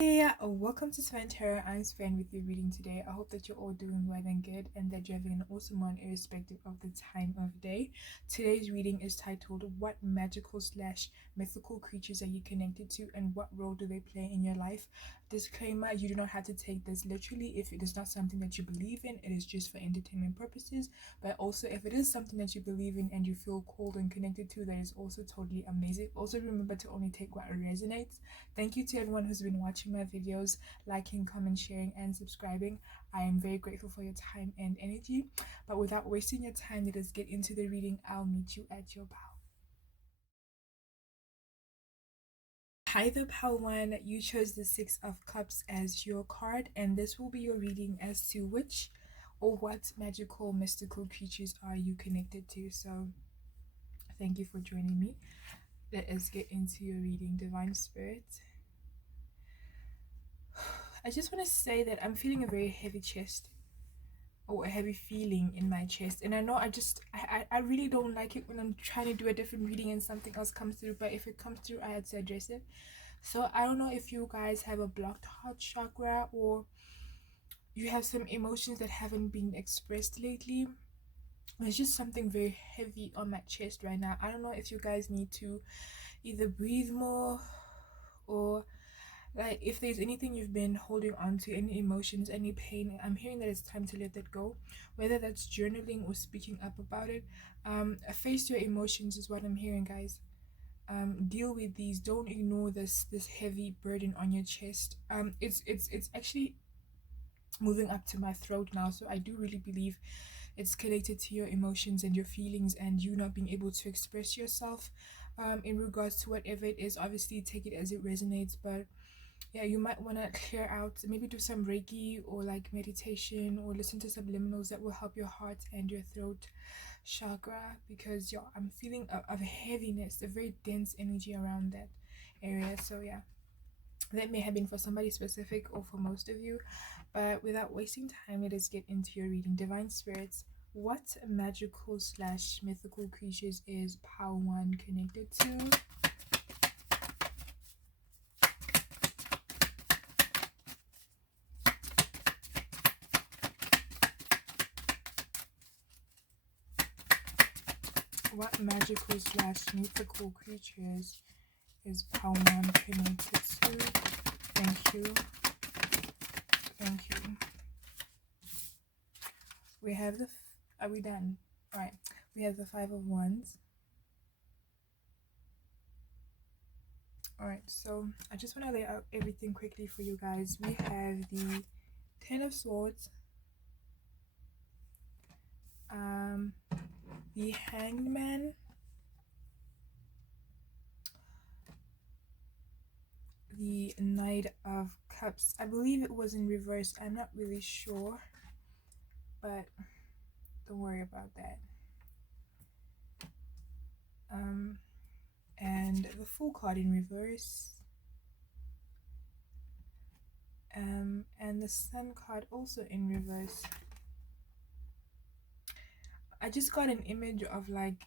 Hey, welcome to Sven Tarot. I'm Sven with your reading today. I hope that you're all doing well and good and that you're having an awesome one irrespective of the time of day. Today's reading is titled What Magical slash Mythical Creatures Are You Connected to and What Role Do They Play in Your Life? Disclaimer, you do not have to take this literally if it is not something that you believe in. It is just for entertainment purposes. But also if it is something that you believe in and you feel called and connected to, that is also totally amazing. Also remember to only take what resonates. Thank you to everyone who's been watching my videos, liking, comment, sharing, and subscribing. I am very grateful for your time and energy. But without wasting your time, let us get into the reading. I'll meet you at your bow. Hi, the pile one. You chose the Six of Cups as your card, and this will be your reading as to which or what magical, mystical creatures are you connected to. So, thank you for joining me. Let us get into your reading, Divine Spirit. I just want to say that I'm feeling a very heavy chest or a heavy feeling in my chest, and I know I really don't like it when I'm trying to do a different reading and something else comes through, but if it comes through I had to address it. So I don't know if you guys have a blocked heart chakra or you have some emotions that haven't been expressed lately. There's just something very heavy on my chest right now. I don't know if you guys need to either breathe more or like if there's anything you've been holding on to, any emotions, any pain. I'm hearing that it's time to let that go, whether that's journaling or speaking up about it. Face your emotions is what I'm hearing, guys. Deal with these. Don't ignore this heavy burden on your chest. It's actually moving up to my throat now, so I do really believe it's connected to your emotions and your feelings and you not being able to express yourself in regards to whatever it is. Obviously take it as it resonates, but yeah, you might want to clear out, maybe do some Reiki or like meditation or listen to subliminals that will help your heart and your throat chakra, because yeah, I'm feeling a heaviness, a very dense energy around that area. So yeah, that may have been for somebody specific or for most of you, but without wasting time, let us get into your reading. Divine Spirits, what magical slash mythical creatures is Power One connected to? What magical slash mythical creatures is Power One connected to? Thank you. Thank you. We have the... Are we done? Alright. We have the Five of Wands. Alright, so I just want to lay out everything quickly for you guys. We have the Ten of Swords. The Hanged Man. The Knight of Cups. I believe it was in reverse. I'm not really sure, but don't worry about that. And the Fool card in reverse. And the Sun card also in reverse. I just got an image of like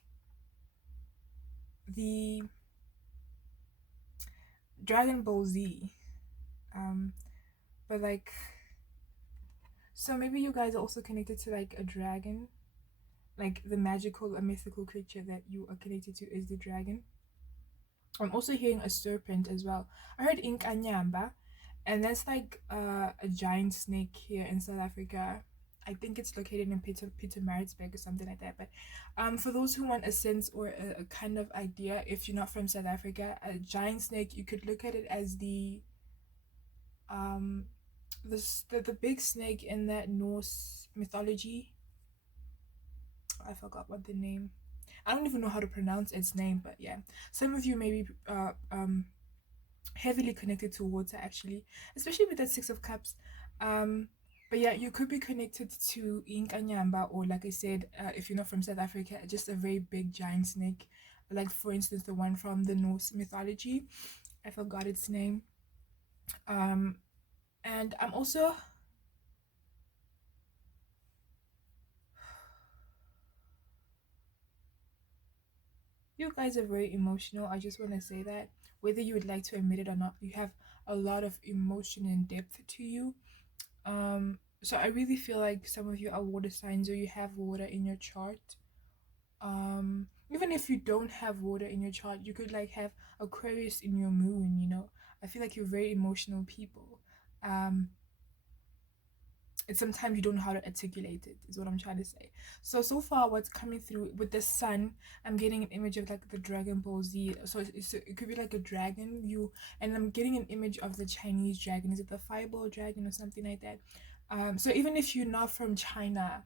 the Dragon Ball Z, but like, so maybe you guys are also connected to like a dragon, like the magical or mythical creature that you are connected to is the dragon. I'm also hearing a serpent as well. I heard Inkanyamba, and that's like a giant snake here in South Africa. I think it's located in Pietermaritzburg or something like that. But for those who want a sense or a kind of idea, if you're not from South Africa, a giant snake, you could look at it as the the big snake in that Norse mythology. I forgot what the name. I don't even know how to pronounce its name, but yeah, some of you may be heavily connected to water actually, especially with that Six of Cups. But yeah, you could be connected to Inkanyamba, or like I said, if you're not from South Africa, just a very big giant snake, like for instance the one from the Norse mythology. I forgot its name. And I'm also... You guys are very emotional. I just want to say that, whether you would like to admit it or not, you have a lot of emotion and depth to you. So I really feel like some of you are water signs or you have water in your chart. Even if you don't have water in your chart, you could like have Aquarius in your moon, you know. I feel like you're very emotional people. Um, and sometimes you don't know how to articulate it, is what I'm trying to say. So far what's coming through with the sun, I'm getting an image of like the Dragon Ball Z. So it could be like a dragon, and I'm getting an image of the Chinese dragon. Is it the fireball dragon or something like that? So even if you're not from China,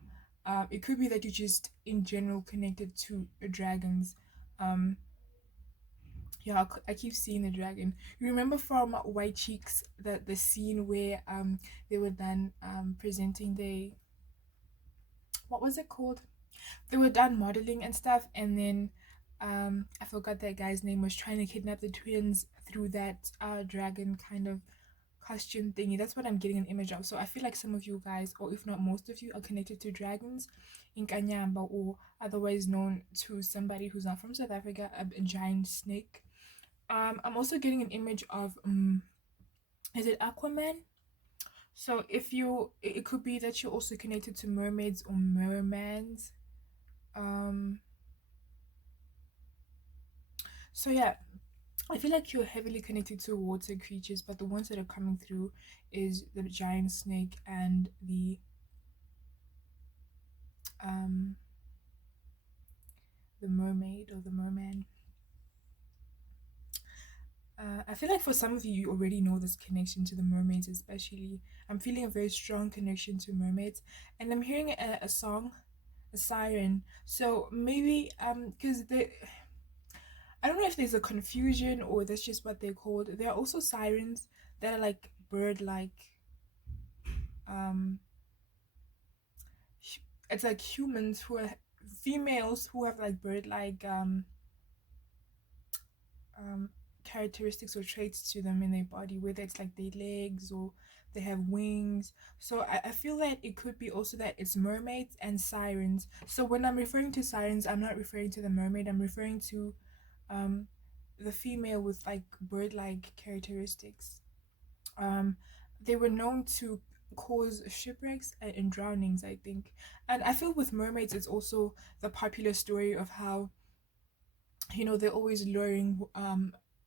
it could be that you're just in general connected to dragons. um yeah, I keep seeing the dragon. You remember from White Cheeks, the scene where they were done presenting the, what was it called? They were done modeling and stuff, and then I forgot that guy's name, was trying to kidnap the twins through that dragon kind of costume thingy. That's what I'm getting an image of. So I feel like some of you guys, or if not most of you, are connected to dragons in Kanyamba, or otherwise known to somebody who's not from South Africa, a giant snake. I'm also getting an image of is it Aquaman? So if you, it could be that you're also connected to mermaids or mermans. Um, so yeah, I feel like you're heavily connected to water creatures, but the ones that are coming through is the giant snake and um the mermaid or the merman. I feel like for some of you, you already know this connection to the mermaids, especially. I'm feeling a very strong connection to mermaids, and I'm hearing a song, a siren. So maybe because they, I don't know if there's a confusion or that's just what they're called. There are also sirens that are like bird-like. Um, it's like humans who are females who have like bird-like um, characteristics or traits to them in their body, whether it's like their legs or they have wings. So I feel that it could be also that it's mermaids and sirens. So when I'm referring to sirens, I'm not referring to the mermaid, I'm referring to um, the female with like bird-like characteristics. Um, they were known to cause shipwrecks and drownings, I think. And I feel with mermaids, it's also the popular story of how, you know, they're always luring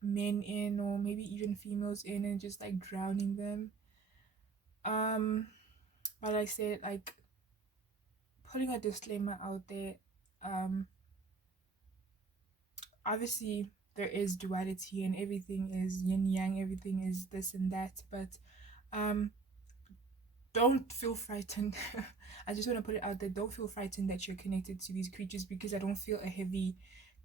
men in, or maybe even females in, and just like drowning them. um but I said, like, putting a disclaimer out there, um obviously there is duality and everything is yin yang, everything is this and that, but um don't feel frightened. I just want to put it out there, don't feel frightened that you're connected to these creatures, because I don't feel a heavy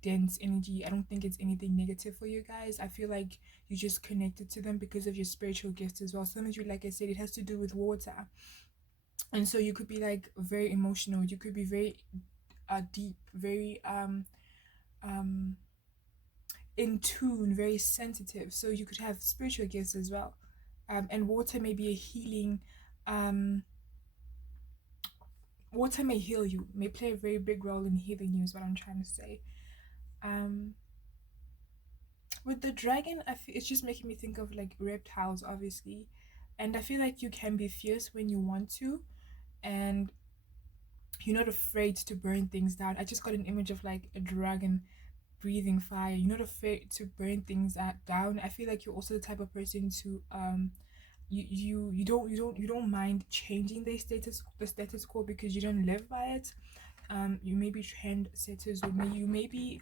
dense energy. I don't think it's anything negative for you guys. I feel like you just connected to them because of your spiritual gifts as well. Some of you, like I said, it has to do with water, and so you could be like very emotional, you could be very deep, very um in tune, very sensitive, so you could have spiritual gifts as well. And water may be a healing, um water may heal you, may play a very big role in healing you, is what I'm trying to say. um with the dragon, I feel it's just making me think of like reptiles, obviously, and I feel like you can be fierce when you want to, and you're not afraid to burn things down. I just got an image of like a dragon breathing fire. You're not afraid to burn things down. I feel like you're also the type of person to you don't mind changing the status quo because you don't live by it. You may be trend setters, or you may be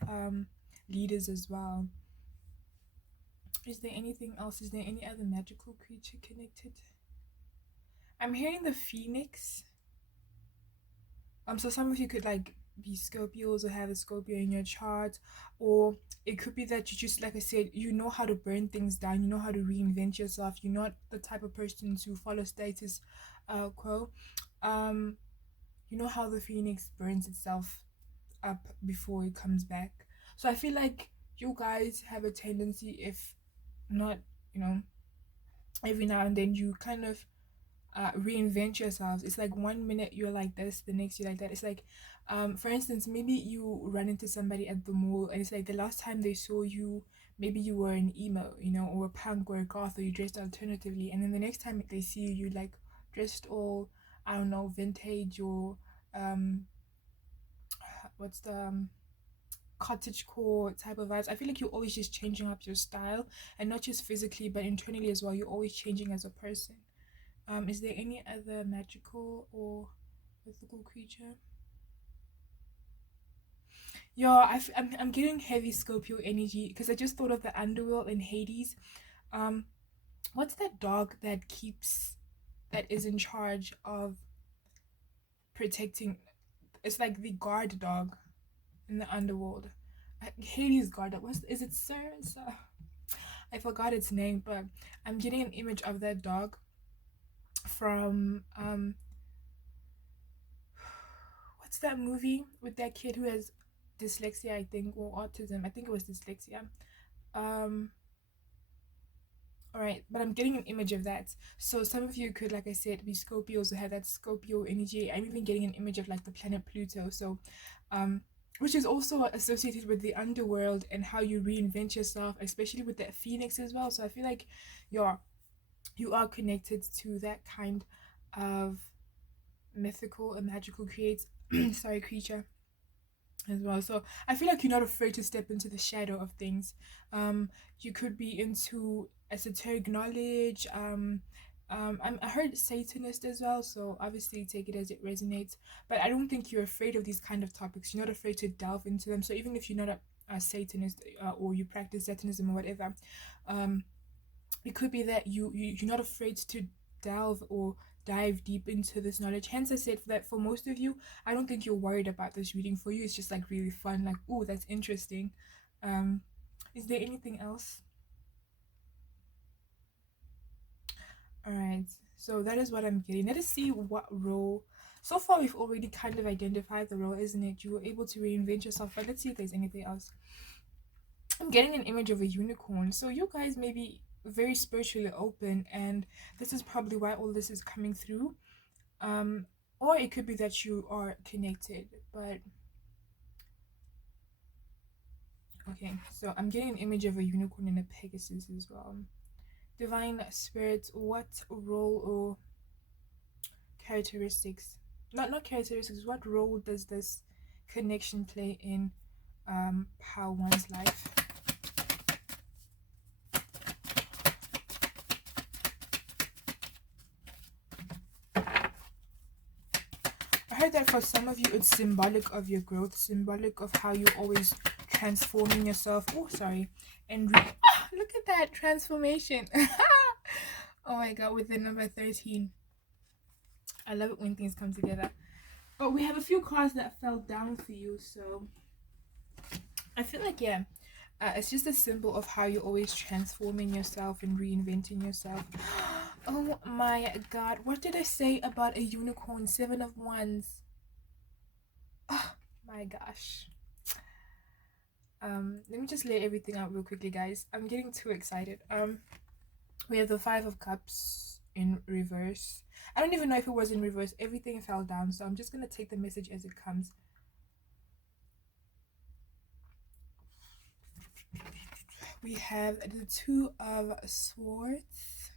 leaders as well. Is there anything else? Is there any other magical creature connected? I'm hearing the phoenix. So some of you could like be Scorpios or have a Scorpio in your chart, or it could be that you just, like I said, you know how to burn things down, you know how to reinvent yourself. You're not the type of person to follow status quo. Um, you know how the phoenix burns itself up before it comes back. So I feel like you guys have a tendency, if not, you know, every now and then you kind of reinvent yourselves. It's like 1 minute you're like this, the next you're like that. It's like, for instance, maybe you run into somebody at the mall and it's like the last time they saw you, maybe you were an emo, you know, or a punk or a goth, or you dressed alternatively, and then the next time they see you, you like dressed all, I don't know, vintage or um what's the cottage core type of vibes. I feel like you're always just changing up your style, and not just physically but internally as well. You're always changing as a person. Is there any other magical or mythical creature? Yeah, I'm getting heavy Scorpio energy because I just thought of the underworld in Hades. Um, what's that dog that keeps, that is in charge of protecting? It's like the guard dog in the underworld. Hades guard dog. What's, is it Sir? Sir? I forgot its name, but I'm getting an image of that dog from what's that movie with that kid who has dyslexia, I think, or autism. I think it was dyslexia. Um, all right, but I'm getting an image of that. So some of you could, like I said, be Scorpios who have that Scorpio energy. I'm even getting an image of like the planet Pluto. So, which is also associated with the underworld and how you reinvent yourself, especially with that phoenix as well. So I feel like you're you are connected to that kind of mythical and magical creates sorry, creature as well. So I feel like you're not afraid to step into the shadow of things. You could be into esoteric knowledge. I heard Satanist as well, so obviously take it as it resonates. But I don't think you're afraid of these kind of topics. You're not afraid to delve into them. So even if you're not a Satanist, or you practice Satanism or whatever, um, it could be that you're not afraid to delve or dive deep into this knowledge. Hence I said that for most of you, I don't think you're worried about this reading. For you, it's just like really fun, like, oh, that's interesting. um is there anything else? All right, so that is what I'm getting. Let us see what role. So far we've already kind of identified the role, isn't it? You were able to reinvent yourself, but let's see if there's anything else. I'm getting an image of a unicorn. So you guys may be very spiritually open, and this is probably why all this is coming through. Um, or it could be that you are connected. But okay, so I'm getting an image of a unicorn and a Pegasus as well. Divine spirit, what role or characteristics? Not characteristics. What role does this connection play in how one's life? I heard that for some of you, it's symbolic of your growth, symbolic of how you always transforming yourself. Oh, sorry. And look at that transformation. Oh my god, with the number 13. I love it when things come together. But we have a few cards that fell down for you, so I feel like, yeah, it's just a symbol of how you're always transforming yourself and reinventing yourself. Oh my god, what did I say about a unicorn? 7 of Wands. Oh my gosh. Let me just lay everything out real quickly, guys. I'm getting too excited. We have the 5 of Cups in reverse. I don't even know if it was in reverse. Everything fell down, so I'm just gonna take the message as it comes. We have the 2 of Swords.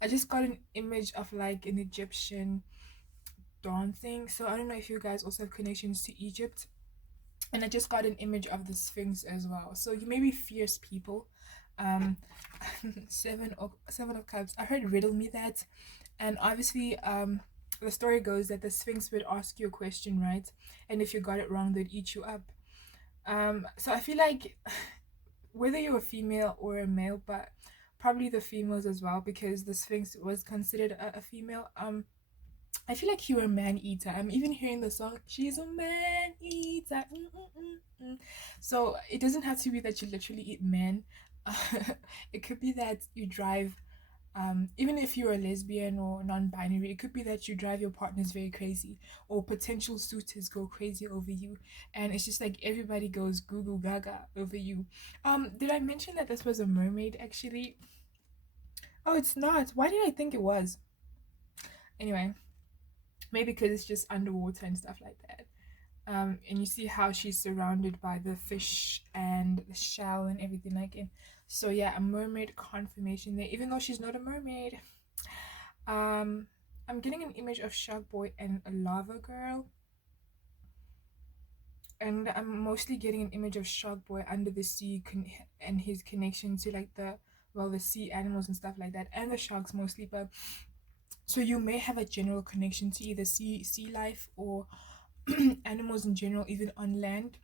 I just got an image of like an Egyptian dancing, so I don't know if you guys also have connections to Egypt. And I just got an image of the Sphinx as well. So you may be fierce people. Um, 7 of Cups. I heard riddle me that, and obviously, the story goes that the Sphinx would ask you a question, right? And if you got it wrong, they'd eat you up. So I feel like whether you're a female or a male, but probably the females as well, because the Sphinx was considered a female. I feel like you're a man eater. I'm even hearing the song, she's a man eater. So it doesn't have to be that you literally eat men. It could be that you drive, even if you're a lesbian or non-binary, it could be that you drive your partners very crazy, or potential suitors go crazy over you, and it's just like everybody goes goo goo gaga over you. Did I mention that this was a mermaid actually? Oh, it's not. Why did I think it was? Anyway, maybe because it's just underwater and stuff like that. And you see how she's surrounded by the fish and the shell and everything like it. So yeah, a mermaid confirmation there, even though she's not a mermaid. I'm getting an image of Shark Boy and a lava girl, and I'm mostly getting an image of Shark Boy under the sea and his connection to like the sea animals and stuff like that, and the sharks mostly. But so you may have a general connection to either sea life or animals in general, even on land,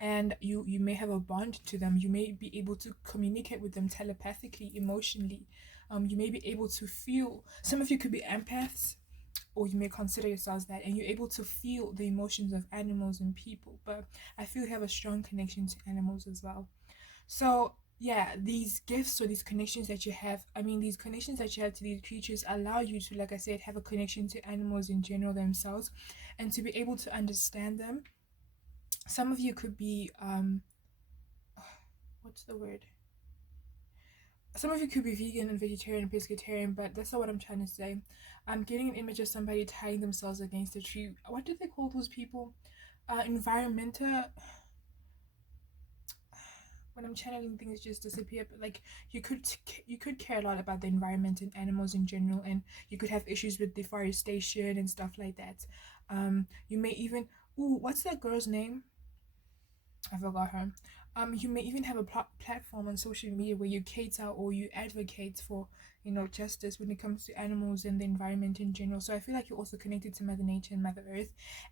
and you may have a bond to them. You may be able to communicate with them telepathically, emotionally. You may be able to feel. Some of you could be empaths, or you may consider yourselves that, and you're able to feel the emotions of animals and people. But I feel you have a strong connection to animals as well. So yeah, these gifts or these connections that you have, I mean, these connections that you have to these creatures allow you to, like I said, have a connection to animals in general themselves, and to be able to understand them. Some of you could be what's the word? Some of you could be vegan and vegetarian and pescatarian, but that's not what I'm trying to say. I'm getting an image of somebody tying themselves against a tree. What do they call those people? Environmental. When I'm channeling, things just disappear. But like you could care a lot about the environment and animals in general, and you could have issues with deforestation and stuff like that. You may even, ooh, what's that girl's name? I forgot her. You may even have a platform on social media where you cater or you advocate for, justice when it comes to animals and the environment in general. So I feel like you're also connected to Mother Nature and Mother Earth,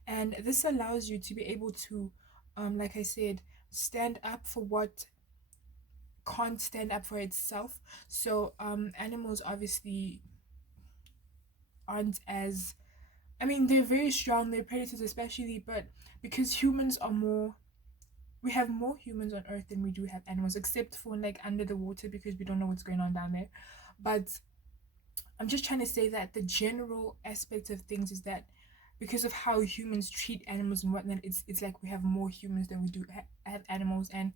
and this allows you to be able to, like I said, stand up for what can't stand up for itself. So animals obviously aren't as, I mean, they're very strong, they're predators especially, but because humans are more, we have more humans on earth than we do have animals, except for like under the water, because we don't know what's going on down there. But I'm just trying to say that the general aspect of things is that because of how humans treat animals and whatnot, it's like we have more humans than we do have animals. And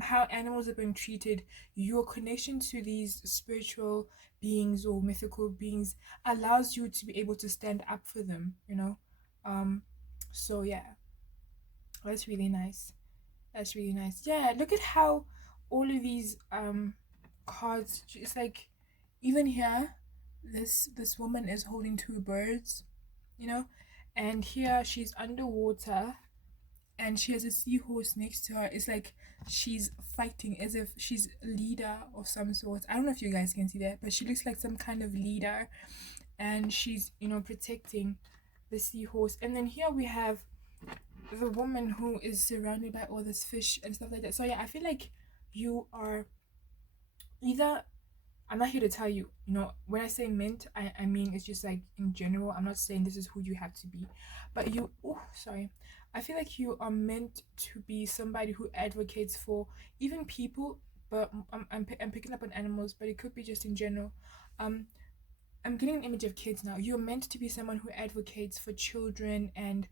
how animals are being treated, your connection to these spiritual beings or mythical beings allows you to be able to stand up for them. um so yeah, that's really nice. That's really nice. Yeah, look at how all of these cards, it's like, even here, this woman is holding two birds, you know, and here she's underwater and she has a seahorse next to her. It's like she's fighting as if she's a leader of some sort. I don't know if you guys can see that, but she looks like some kind of leader, and she's, protecting the seahorse. And then here we have the woman who is surrounded by all this fish and stuff like that. So yeah, I feel like you are either, I'm not here to tell you, when I say meant, I mean it's just like in general. I'm not saying this is who you have to be, but I feel like you are meant to be somebody who advocates for even people, but I'm picking up on animals, but it could be just in general. um I'm getting an image of kids now. You're meant to be someone who advocates for children and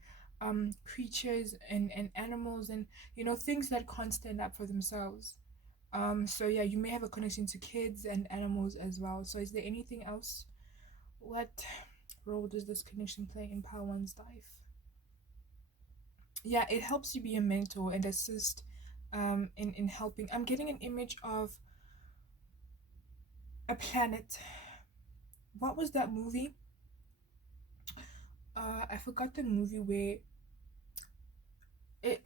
creatures and animals, and things that can't stand up for themselves. So yeah, you may have a connection to kids and animals as well. So is there anything else? What role does this connection play in Power One's life? Yeah, it helps you be a mentor and assist in helping. I'm getting an image of a planet. What was that movie? I forgot the movie where it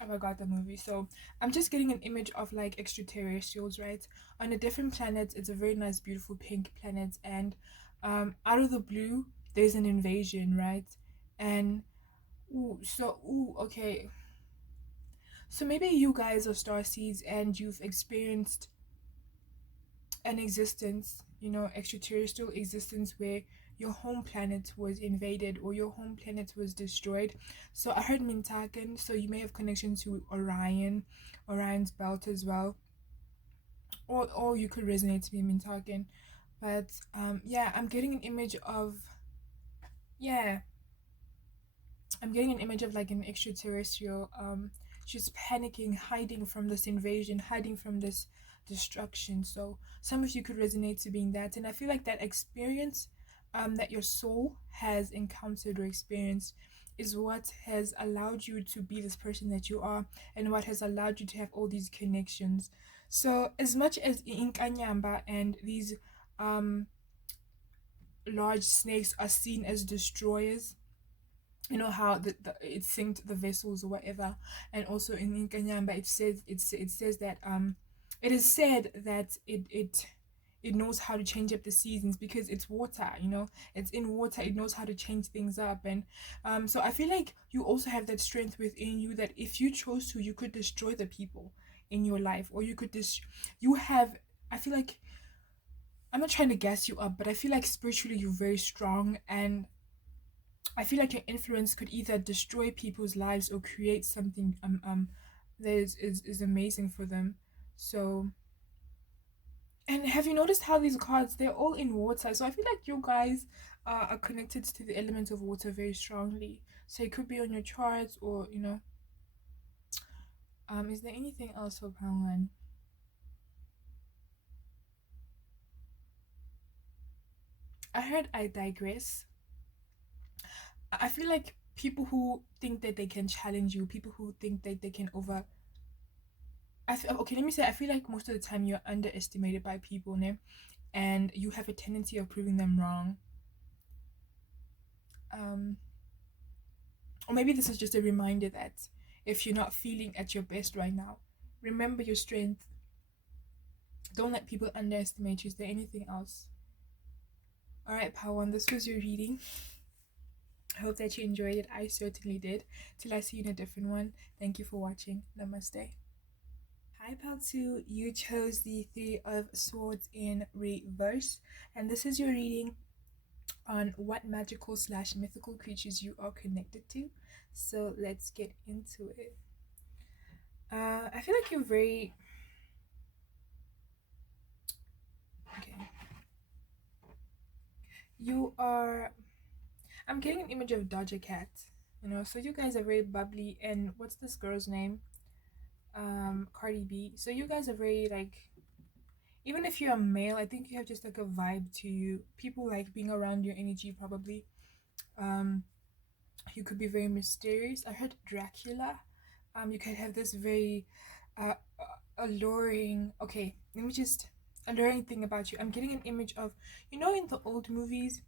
I forgot the movie. So I'm just getting an image of like extraterrestrials, right? On a different planet. It's a very nice, beautiful pink planet, and out of the blue, there's an invasion, right? And okay. So maybe you guys are star seeds and you've experienced an existence, extraterrestrial existence where your home planet was invaded or your home planet was destroyed. So I heard Mintaken, so you may have connection to Orion's belt as well. Or you could resonate to be Mintaken. But yeah, yeah, I'm getting an image of like an extraterrestrial, just panicking, hiding from this invasion, hiding from this destruction. So some of you could resonate to being that, and I feel like that experience that your soul has encountered or experienced is what has allowed you to be this person that you are, and what has allowed you to have all these connections. So as much as Inkanyamba and these um large snakes are seen as destroyers, you know how it sinked the vessels or whatever, and also in Inkanyamba it says that it is said that it knows how to change up the seasons because it's water, you know, it's in water, it knows how to change things up. And so I feel like you also have that strength within you that if you chose to, you could destroy the people in your life, or you could you have, I feel like, I'm not trying to gas you up, but I feel like spiritually you're very strong, and I feel like your influence could either destroy people's lives or create something that is amazing for them. So, and have you noticed how these cards, they're all in water? So I feel like you guys are connected to the element of water very strongly. So it could be on your charts, or you know. Is there anything else for Pangwan? I heard I digress. I feel like people who think that they can challenge you, people who think that they can over. Okay, let me say, I feel like most of the time you're underestimated by people, né? And you have a tendency of proving them wrong. Um, or maybe this is just a reminder that if you're not feeling at your best right now, remember your strength. Don't let people underestimate you. Is there anything else? All right, Pawan, this was your reading. I hope that you enjoyed it. I certainly did. Till I see you in a different one. Thank you for watching. Namaste. Hi, Pal2. You chose the Three of Swords in reverse, and this is your reading on what magical / mythical creatures you are connected to. So let's get into it. I feel like you're very okay. You are. I'm getting an image of Doja Cat. You know, so you guys are very bubbly. And what's this girl's name? Cardi B. So you guys are very like. Even if you're a male, I think you have just like a vibe to you. People like being around your energy probably. Um, you could be very mysterious. I heard Dracula. You can have this very alluring. Okay, let me just alluring thing about you. I'm getting an image of, you know, in the old movies,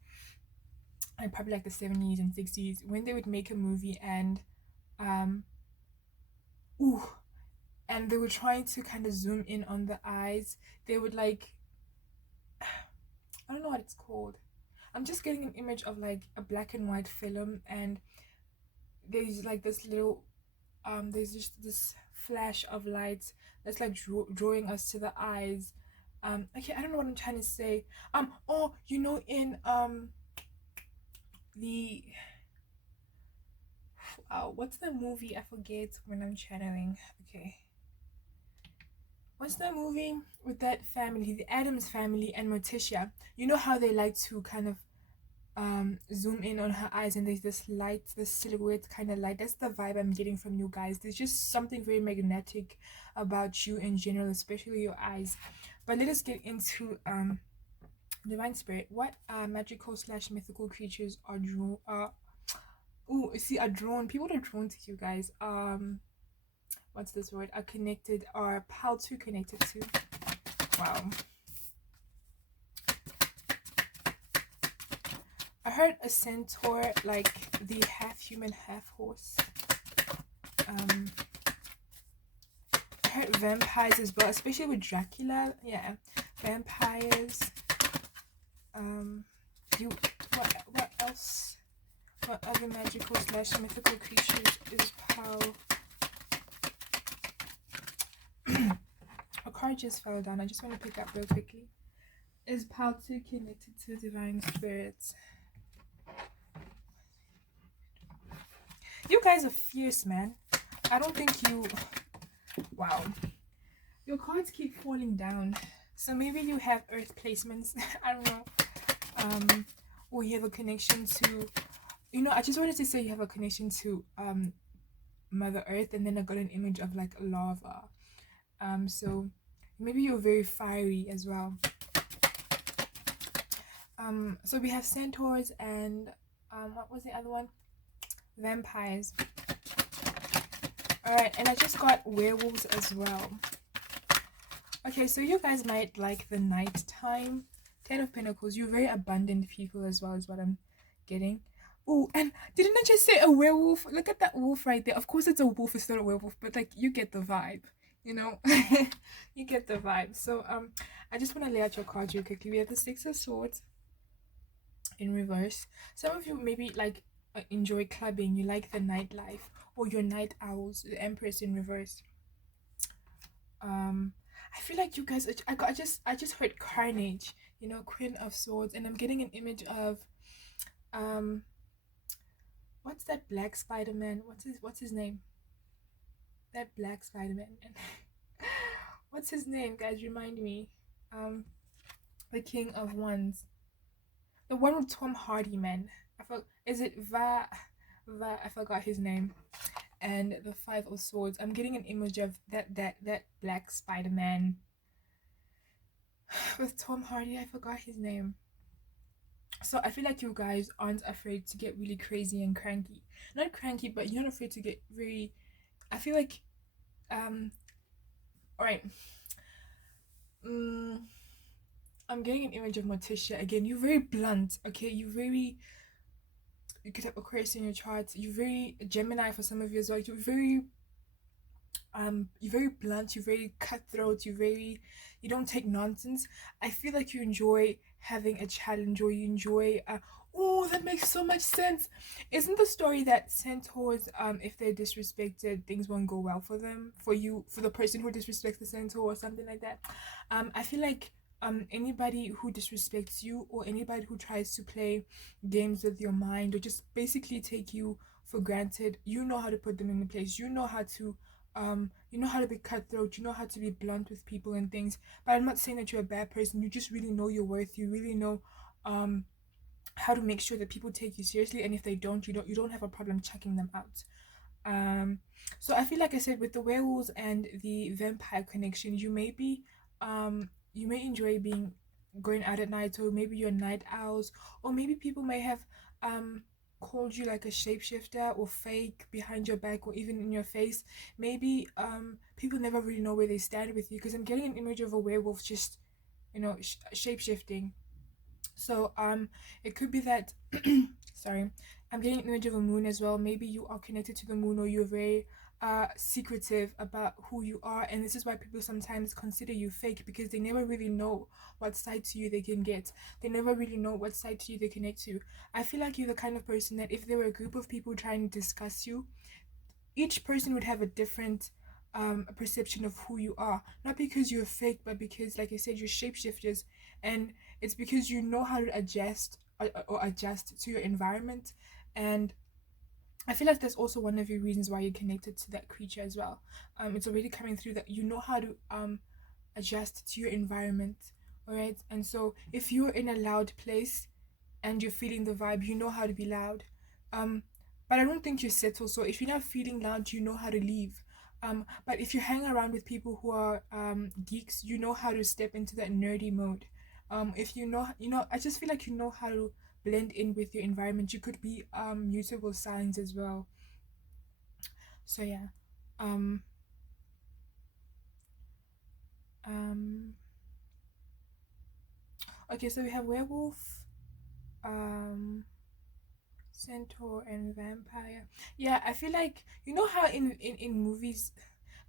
and probably like the 70s and 60s, when they would make a movie and um ooh, and they were trying to kind of zoom in on the eyes. They would like, I don't know what it's called. I'm just getting an image of like a black and white film, and there's like this little there's just this flash of light that's like drawing us to the eyes. Okay, I don't know what I'm trying to say. Oh, you know, in the what's the movie? I forget when I'm channeling. Okay, what's that movie with that family, the Adams family and Morticia? You know how they like to kind of zoom in on her eyes, and there's this light, this silhouette kind of light. That's the vibe I'm getting from you guys. There's just something very magnetic about you in general, especially your eyes. But let us get into divine spirit. What magical / mythical creatures are drawn are drawn, people are drawn to you guys. What's this word? Are connected, are how to connected to. Wow. I heard a centaur, like the half human, half horse. I heard vampires as well, especially with Dracula. Yeah, vampires. What else? What other magical / mythical creatures is Pal? A card just fell down. I just want to pick up real quickly. Is Pal 2 connected to divine spirits? You guys are fierce, man. I don't think you... Wow. Your cards keep falling down. So maybe you have earth placements. I don't know. Or you have a connection to... You know, I just wanted to say you have a connection to Mother Earth, and then I got an image of like lava. So maybe you're very fiery as well. So we have centaurs and what was the other one? Vampires. All right, and I just got werewolves as well. Okay, so you guys might like the nighttime. Ten of Pentacles. You're very abundant people as well, is what I'm getting. Oh, and didn't I just say a werewolf? Look at that wolf right there. Of course, it's a wolf. It's not a werewolf, but like you get the vibe. You know, you get the vibe. So I just want to lay out your cards real quickly. We have the Six of Swords in reverse. Some of you maybe like enjoy clubbing. You like the nightlife, or your night owls. The Empress in reverse. I feel like you guys. I just heard Carnage. You know, Queen of Swords, and I'm getting an image of um what's that black Spider-Man? What's his name? That black Spider-Man. What's his name, guys? Remind me. The King of Wands. The one with Tom Hardy, man. Is it I forgot his name. And the Five of Swords. I'm getting an image of that black Spider-Man with Tom Hardy. I forgot his name. So I feel like you guys aren't afraid to get really crazy and cranky. Not cranky, but you're not afraid to get very. I feel like, all right. I'm getting an image of Morticia again. You're very blunt, okay? You could have Aquarius in your chart. You're very Gemini for some of you as well. You're very blunt, you're very cutthroat, you don't take nonsense. I feel like you enjoy having a challenge, or you enjoy oh, that makes so much sense. Isn't the story that centaurs, if they're disrespected, things won't go well for them, for the person who disrespects the centaur or something like that? I feel like anybody who disrespects you, or anybody who tries to play games with your mind, or just basically take you for granted, you know how to put them in place. You know how to be cutthroat, you know how to be blunt with people and things. But I'm not saying that you're a bad person. You just really know your worth. You really know how to make sure that people take you seriously, and if they don't, you don't have a problem chucking them out. So I feel like I said, with the werewolves and the vampire connection, you may enjoy going out at night, or maybe you're night owls, or maybe people may have called you like a shapeshifter or fake behind your back, or even in your face. Maybe people never really know where they stand with you, because I'm getting an image of a werewolf just, shape shifting. So it could be that sorry, I'm getting an image of a moon as well. Maybe you are connected to the moon, or you're very secretive about who you are, and this is why people sometimes consider you fake, because they never really know what side to you they can get. They never really know what side to you they connect to. I feel like you're the kind of person that if there were a group of people trying to discuss you, each person would have a different perception of who you are, not because you're fake, but because, like I said, you're shapeshifters, and it's because you know how to or adjust to your environment. And I feel like that's also one of the reasons why you're connected to that creature as well. It's already coming through that you know how to adjust to your environment. All right, and so if you're in a loud place and you're feeling the vibe, you know how to be loud. But I don't think you settle. So if you're not feeling loud, you know how to leave. But if you hang around with people who are geeks, you know how to step into that nerdy mode. If I just feel like you know how to blend in with your environment. You could be mutable signs as well. So yeah. Um, okay, so we have werewolf, centaur, and vampire. Yeah, I feel like, you know how in movies,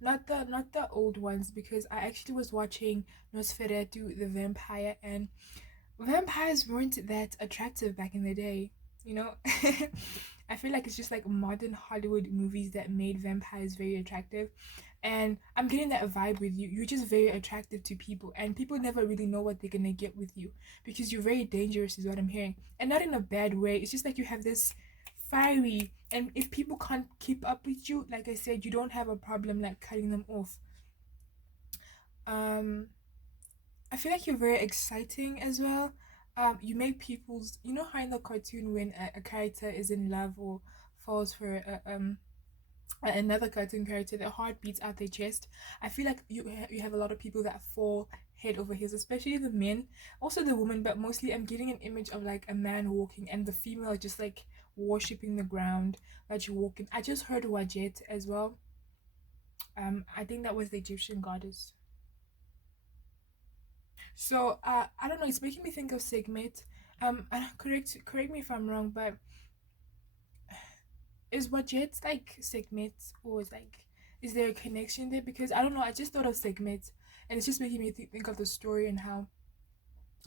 not the old ones, because I actually was watching Nosferatu the vampire, and vampires weren't that attractive back in the day, you know. I feel like it's just like modern Hollywood movies that made vampires very attractive. And I'm getting that vibe with you. You're just very attractive to people, and people never really know what they're gonna get with you, because you're very dangerous, is what I'm hearing. And not in a bad way. It's just like you have this fiery, and if people can't keep up with you, like I said, you don't have a problem like cutting them off. Um, I feel like you're very exciting as well. You make people's, you know how in the cartoon when a character is in love or falls for another cartoon character, their heart beats out their chest. I feel like you have a lot of people that fall head over heels, especially the men, also the women, but mostly I'm getting an image of like a man walking and the female just like worshipping the ground that you're walking. I just heard Wajet as well. I think that was the Egyptian goddess. So I don't know, it's making me think of Sekhmet. Correct me if I'm wrong, but is Wajet like Sekhmet, or is there a connection there? Because I don't know, I just thought of Sekhmet and it's just making me think of the story and how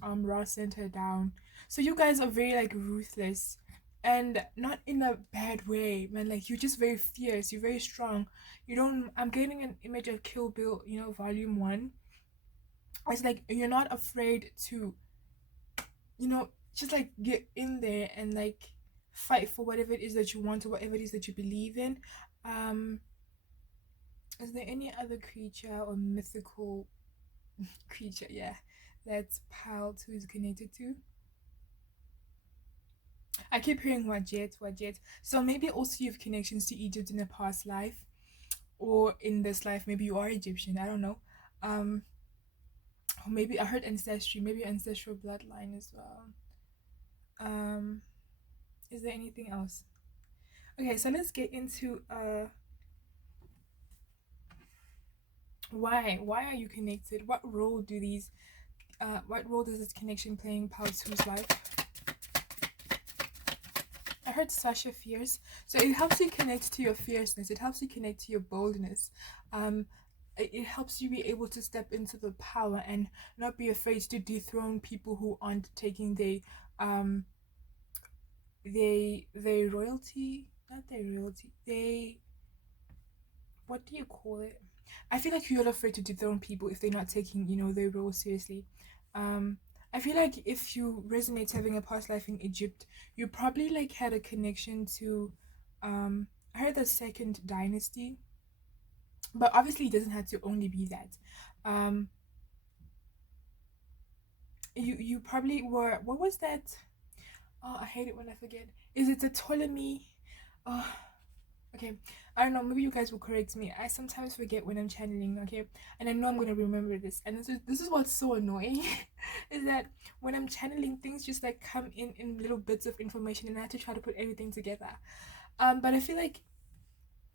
Ra sent her down. So you guys are very like ruthless, and not in a bad way, man. Like, you're just very fierce, you're very strong. You don't I'm getting an image of Kill Bill, volume 1. It's like you're not afraid to, just like get in there and like fight for whatever it is that you want or whatever it is that you believe in. um is there any other creature or mythical creature, yeah, that's Pal 2 is connected to? I keep hearing Wajet. So maybe also you have connections to Egypt in a past life, or in this life, maybe you are Egyptian. I don't know. Um, or maybe I heard ancestry, maybe ancestral bloodline as well. Um, is there anything else? Okay, so let's get into why are you connected? What role does this connection play in Pal 2's life? I heard Sasha fierce, so it helps you connect to your fierceness. It helps you connect to your boldness. It helps you be able to step into the power and not be afraid to dethrone people who aren't taking um they royalty, not their royalty. What do you call it? I feel like you're not afraid to dethrone people if they're not taking their role seriously. Um, I feel like if you resonate having a past life in Egypt, you probably like had a connection to, I heard the second dynasty, but obviously it doesn't have to only be that. Um, you probably were, what was that? Oh, I hate it when I forget. Is it the Ptolemy? Oh, okay. I don't know, maybe you guys will correct me. I sometimes forget when I'm channeling, okay? And I know I'm gonna remember this. And this is what's so annoying is that when I'm channeling, things just like come in little bits of information and I have to try to put everything together. But I feel like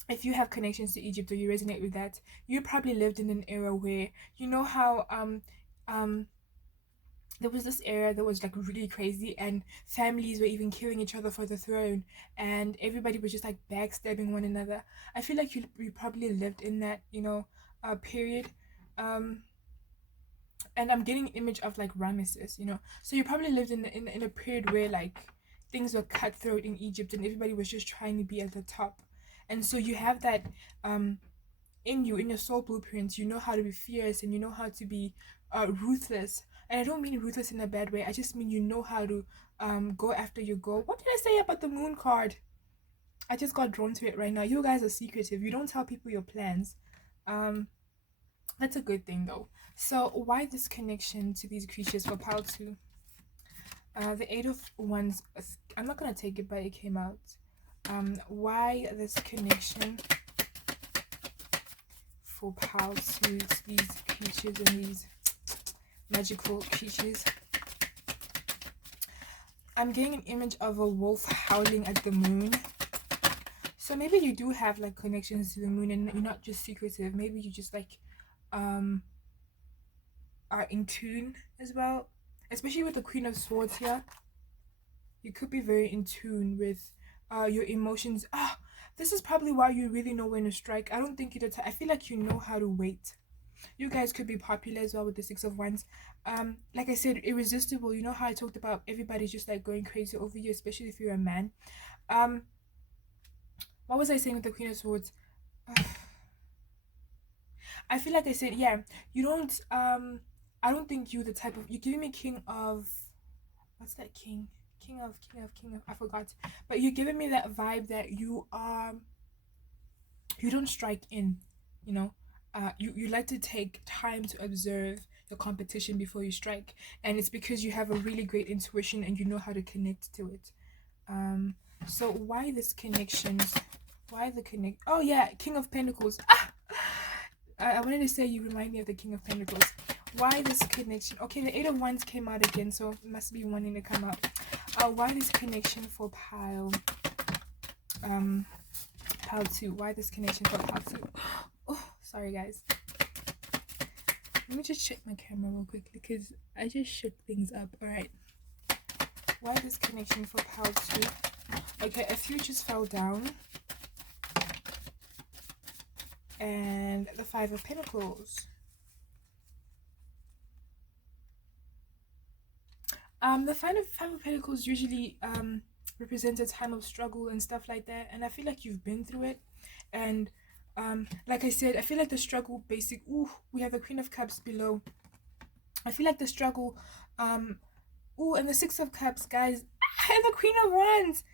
if you have connections to Egypt or you resonate with that, you probably lived in an era where you know how um there was this era that was like really crazy, and families were even killing each other for the throne, and everybody was just like backstabbing one another. I feel like you probably lived in that period. um and I'm getting an image of like Ramesses, so you probably lived in a period where like things were cutthroat in Egypt and everybody was just trying to be at the top. And so you have that in you, in your soul blueprints. You know how to be fierce and you know how to be ruthless. And I don't mean ruthless in a bad way. I just mean you know how to go after your goal. What did I say about the moon card? I just got drawn to it right now. You guys are secretive. You don't tell people your plans. Um, that's a good thing though. So why this connection to these creatures for Pal 2? The Eight of Wands. I'm not gonna take it, but it came out. Why this connection for Pal 2 to these creatures and these magical creatures? I'm getting an image of a wolf howling at the moon. So maybe you do have like connections to the moon and you're not just secretive. Maybe you just like are in tune as well. Especially with the Queen of Swords here. You could be very in tune with your emotions. This is probably why you really know when to strike. I don't think I feel like you know how to wait. You guys could be popular as well with the Six of Wands. Like I said, irresistible. You know how I talked about everybody's just like going crazy over you, especially if you're a man. What was I saying with the Queen of Swords? I feel like I said, yeah, you don't I don't think you're the type of, you're giving me King of, what's that king? King of, I forgot. But you're giving me that vibe that you don't strike in, you know. You like to take time to observe your competition before you strike, and it's because you have a really great intuition and you know how to connect to it. So why this connections? Why the connect? Oh yeah, King of Pentacles. I wanted to say you remind me of the King of Pentacles. Why this connection? Okay, the Eight of Wands came out again, so it must be wanting to come out. Why this connection for pile? Pile 2. Why this connection for pile 2? Oh, sorry guys. Let me just check my camera real quickly because I just shook things up. Alright. Why this connection for pile 2? Okay, a few just fell down. And the Five of Pentacles. The Five of Pentacles usually represents a time of struggle and stuff like that, and I feel like you've been through it. And like I said, I feel like the struggle we have the Queen of Cups below. I feel like the struggle and the Six of Cups, guys, and the Queen of Wands.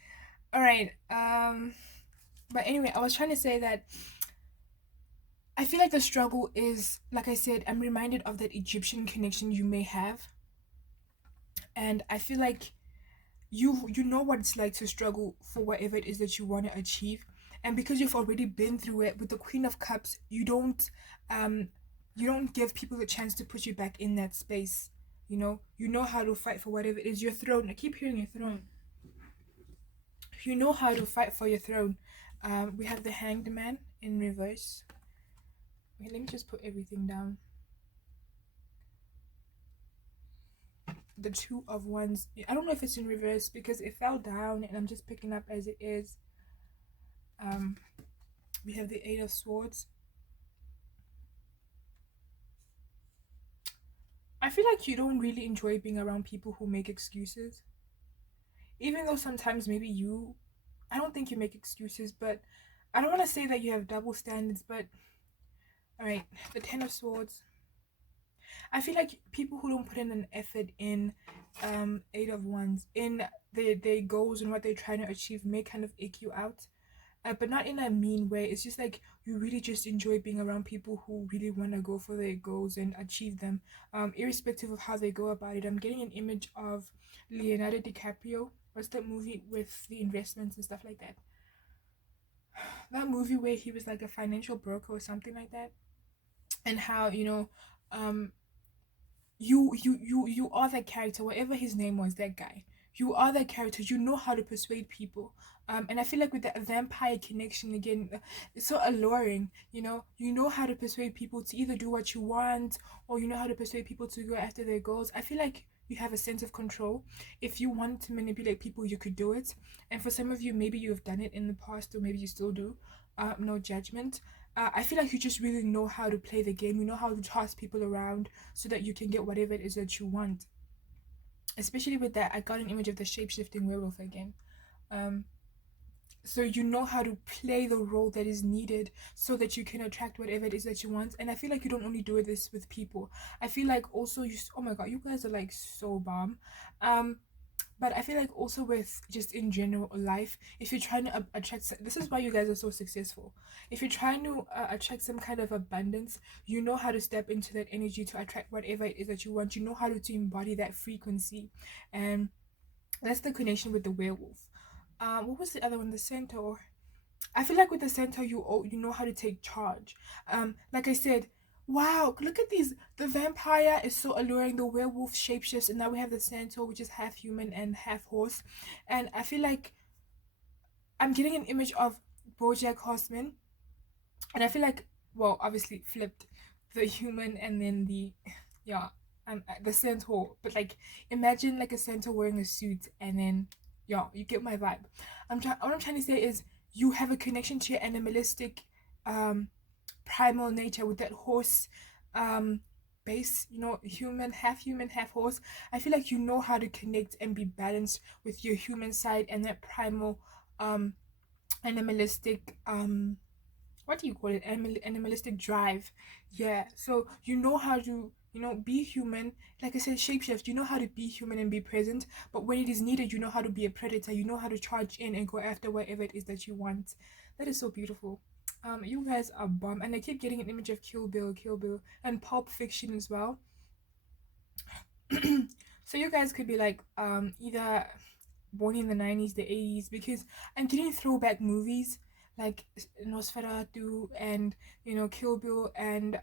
All right. But anyway, I was trying to say that I feel like the struggle is, like I said, I'm reminded of that Egyptian connection you may have. And I feel like you know what it's like to struggle for whatever it is that you want to achieve. And because you've already been through it with the Queen of Cups, you don't give people a chance to put you back in that space. You know how to fight for whatever it is. Your throne. I keep hearing your throne. You know how to fight for your throne. We have the Hanged Man in reverse. Okay, let me just put everything down. The Two of Wands. I don't know if it's in reverse because it fell down and I'm just picking up as it is. We have the Eight of Swords. I feel like you don't really enjoy being around people who make excuses. Even though sometimes maybe I don't think you make excuses, but I don't want to say that you have double standards, but alright, the Ten of Swords. I feel like people who don't put in an effort in Eight of Wands, in their goals and what they're trying to achieve may kind of ache you out. But not in a mean way. It's just like you really just enjoy being around people who really want to go for their goals and achieve them, irrespective of how they go about it. I'm getting an image of Leonardo DiCaprio. What's that movie with the investments and stuff like that? That movie where he was like a financial broker or something like that, and how you are that character, whatever his name was, that guy. You are that character. You know how to persuade people. And I feel like with the vampire connection again, it's so alluring. You know how to persuade people to either do what you want, or you know how to persuade people to go after their goals. I feel like you have a sense of control. If you want to manipulate people, you could do it. And for some of you, maybe you have done it in the past, or maybe you still do. No judgment. I feel like you just really know how to play the game. You know how to toss people around so that you can get whatever it is that you want. Especially with that, I got an image of the shape-shifting werewolf again. So you know how to play the role that is needed so that you can attract whatever it is that you want. And I feel like you don't only do this with people. I feel like also oh my god, you guys are like so bomb. But I feel like also with just in general life, if you're trying to attract, this is why you guys are so successful. If you're trying to attract some kind of abundance, you know how to step into that energy to attract whatever it is that you want. You know how to embody that frequency, and that's the connection with the werewolf. What was the other one? The centaur. I feel like with the centaur, you know how to take charge. Like I said, wow, look at these. The vampire is so alluring. The werewolf shapeshifts, and now we have the centaur, which is half human and half horse. And I feel like I'm getting an image of BoJack Horseman, and I feel like, well, obviously flipped, the human and then the centaur. But like, imagine like a centaur wearing a suit, and then you get my vibe. What I'm trying to say is you have a connection to your animalistic primal nature with that horse base, human, half horse. I feel like you know how to connect and be balanced with your human side and that primal animalistic what do you call it, animalistic drive. Yeah, so you know how to be human. Like I said, shapeshift. You know how to be human and be present, but when it is needed, you know how to be a predator. You know how to charge in and go after whatever it is that you want. That is so beautiful. You guys are bomb. And I keep getting an image of Kill Bill, and Pulp Fiction as well. So you guys could be like either born in the 90s, the 80s, because I'm getting throwback movies like Nosferatu and Kill Bill and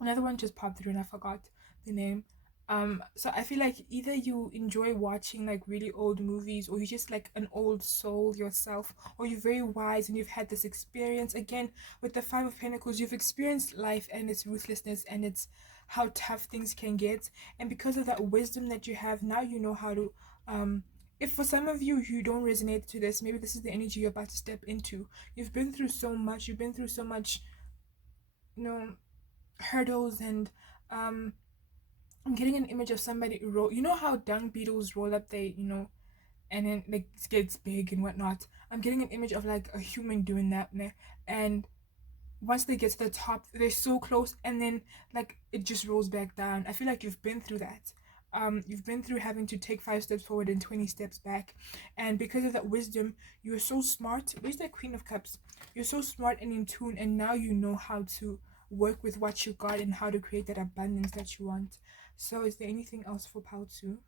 Another one just popped through and I forgot the name. So I feel like either you enjoy watching like really old movies, or you're just like an old soul yourself, or you're very wise and you've had this experience. Again, with the Five of Pentacles, you've experienced life and its ruthlessness and its how tough things can get. And because of that wisdom that you have, now you know how to if for some of you you don't resonate to this, maybe this is the energy you're about to step into. You've been through so much, you've been through so much, you know, hurdles and I'm getting an image of somebody roll. You know how dung beetles roll up they, and then like it gets big and whatnot. I'm getting an image of like a human doing that, and once they get to the top, they're so close, and then like it just rolls back down. I feel like you've been through that. You've been through having to take 5 steps forward and 20 steps back, and because of that wisdom, you're so smart. Where's that Queen of Cups? You're so smart and in tune, and now you know how to work with what you got and how to create that abundance that you want. So, is there anything else for Pal 2?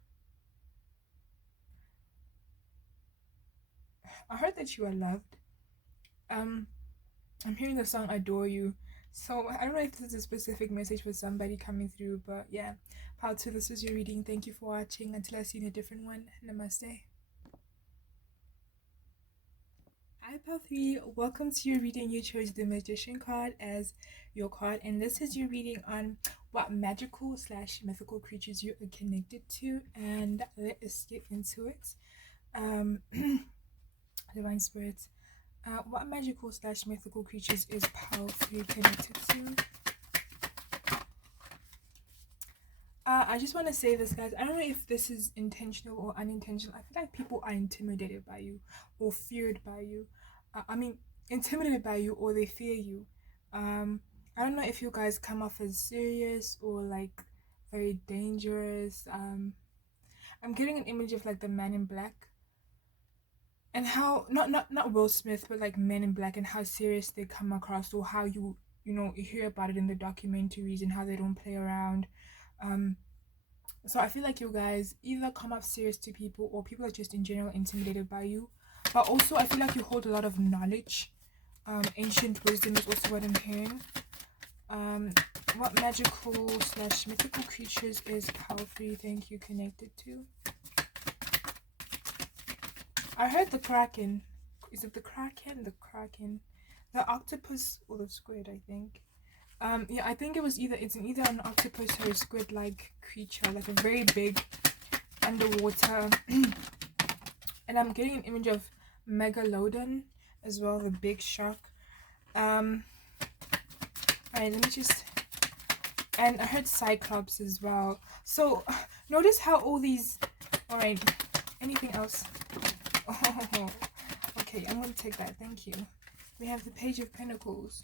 I heard that you are loved. Um, I'm hearing the song Adore You. So I don't know if this is a specific message for somebody coming through, but yeah. Part 2, this was your reading. Thank you for watching. Until I see you in a different one. Namaste. Hi Part 3, welcome to your reading. You chose the Magician card as your card, and this is your reading on what magical / mythical creatures you are connected to, and let us get into it. Divine Spirits, what magical / mythical creatures is Pal 3 connected to? I just want to say this, guys. I don't know if this is intentional or unintentional. I feel like people are intimidated by you or feared by you. I mean, intimidated by you or they fear you. I don't know if you guys come off as serious or like very dangerous. I'm getting an image of like the Man in Black and how not Will Smith, but like Men in Black and how serious they come across, or how you hear about it in the documentaries and how they don't play around. So I feel like you guys either come up serious to people, or people are just in general intimidated by you. But also I feel like you hold a lot of knowledge. Ancient wisdom is also what I'm hearing. What magical / mythical creatures is Pal 3 think you connected to? I heard the Kraken. Is it the Kraken? The Kraken. The octopus or the squid, I think. Yeah, I think it's either an octopus or a squid-like creature, like a very big underwater. And I'm getting an image of Megalodon as well, the big shark. Alright, let me just. And I heard Cyclops as well. So notice how all these. Alright, anything else? Oh, okay, I'm gonna take that. Thank you. We have the Page of Pentacles.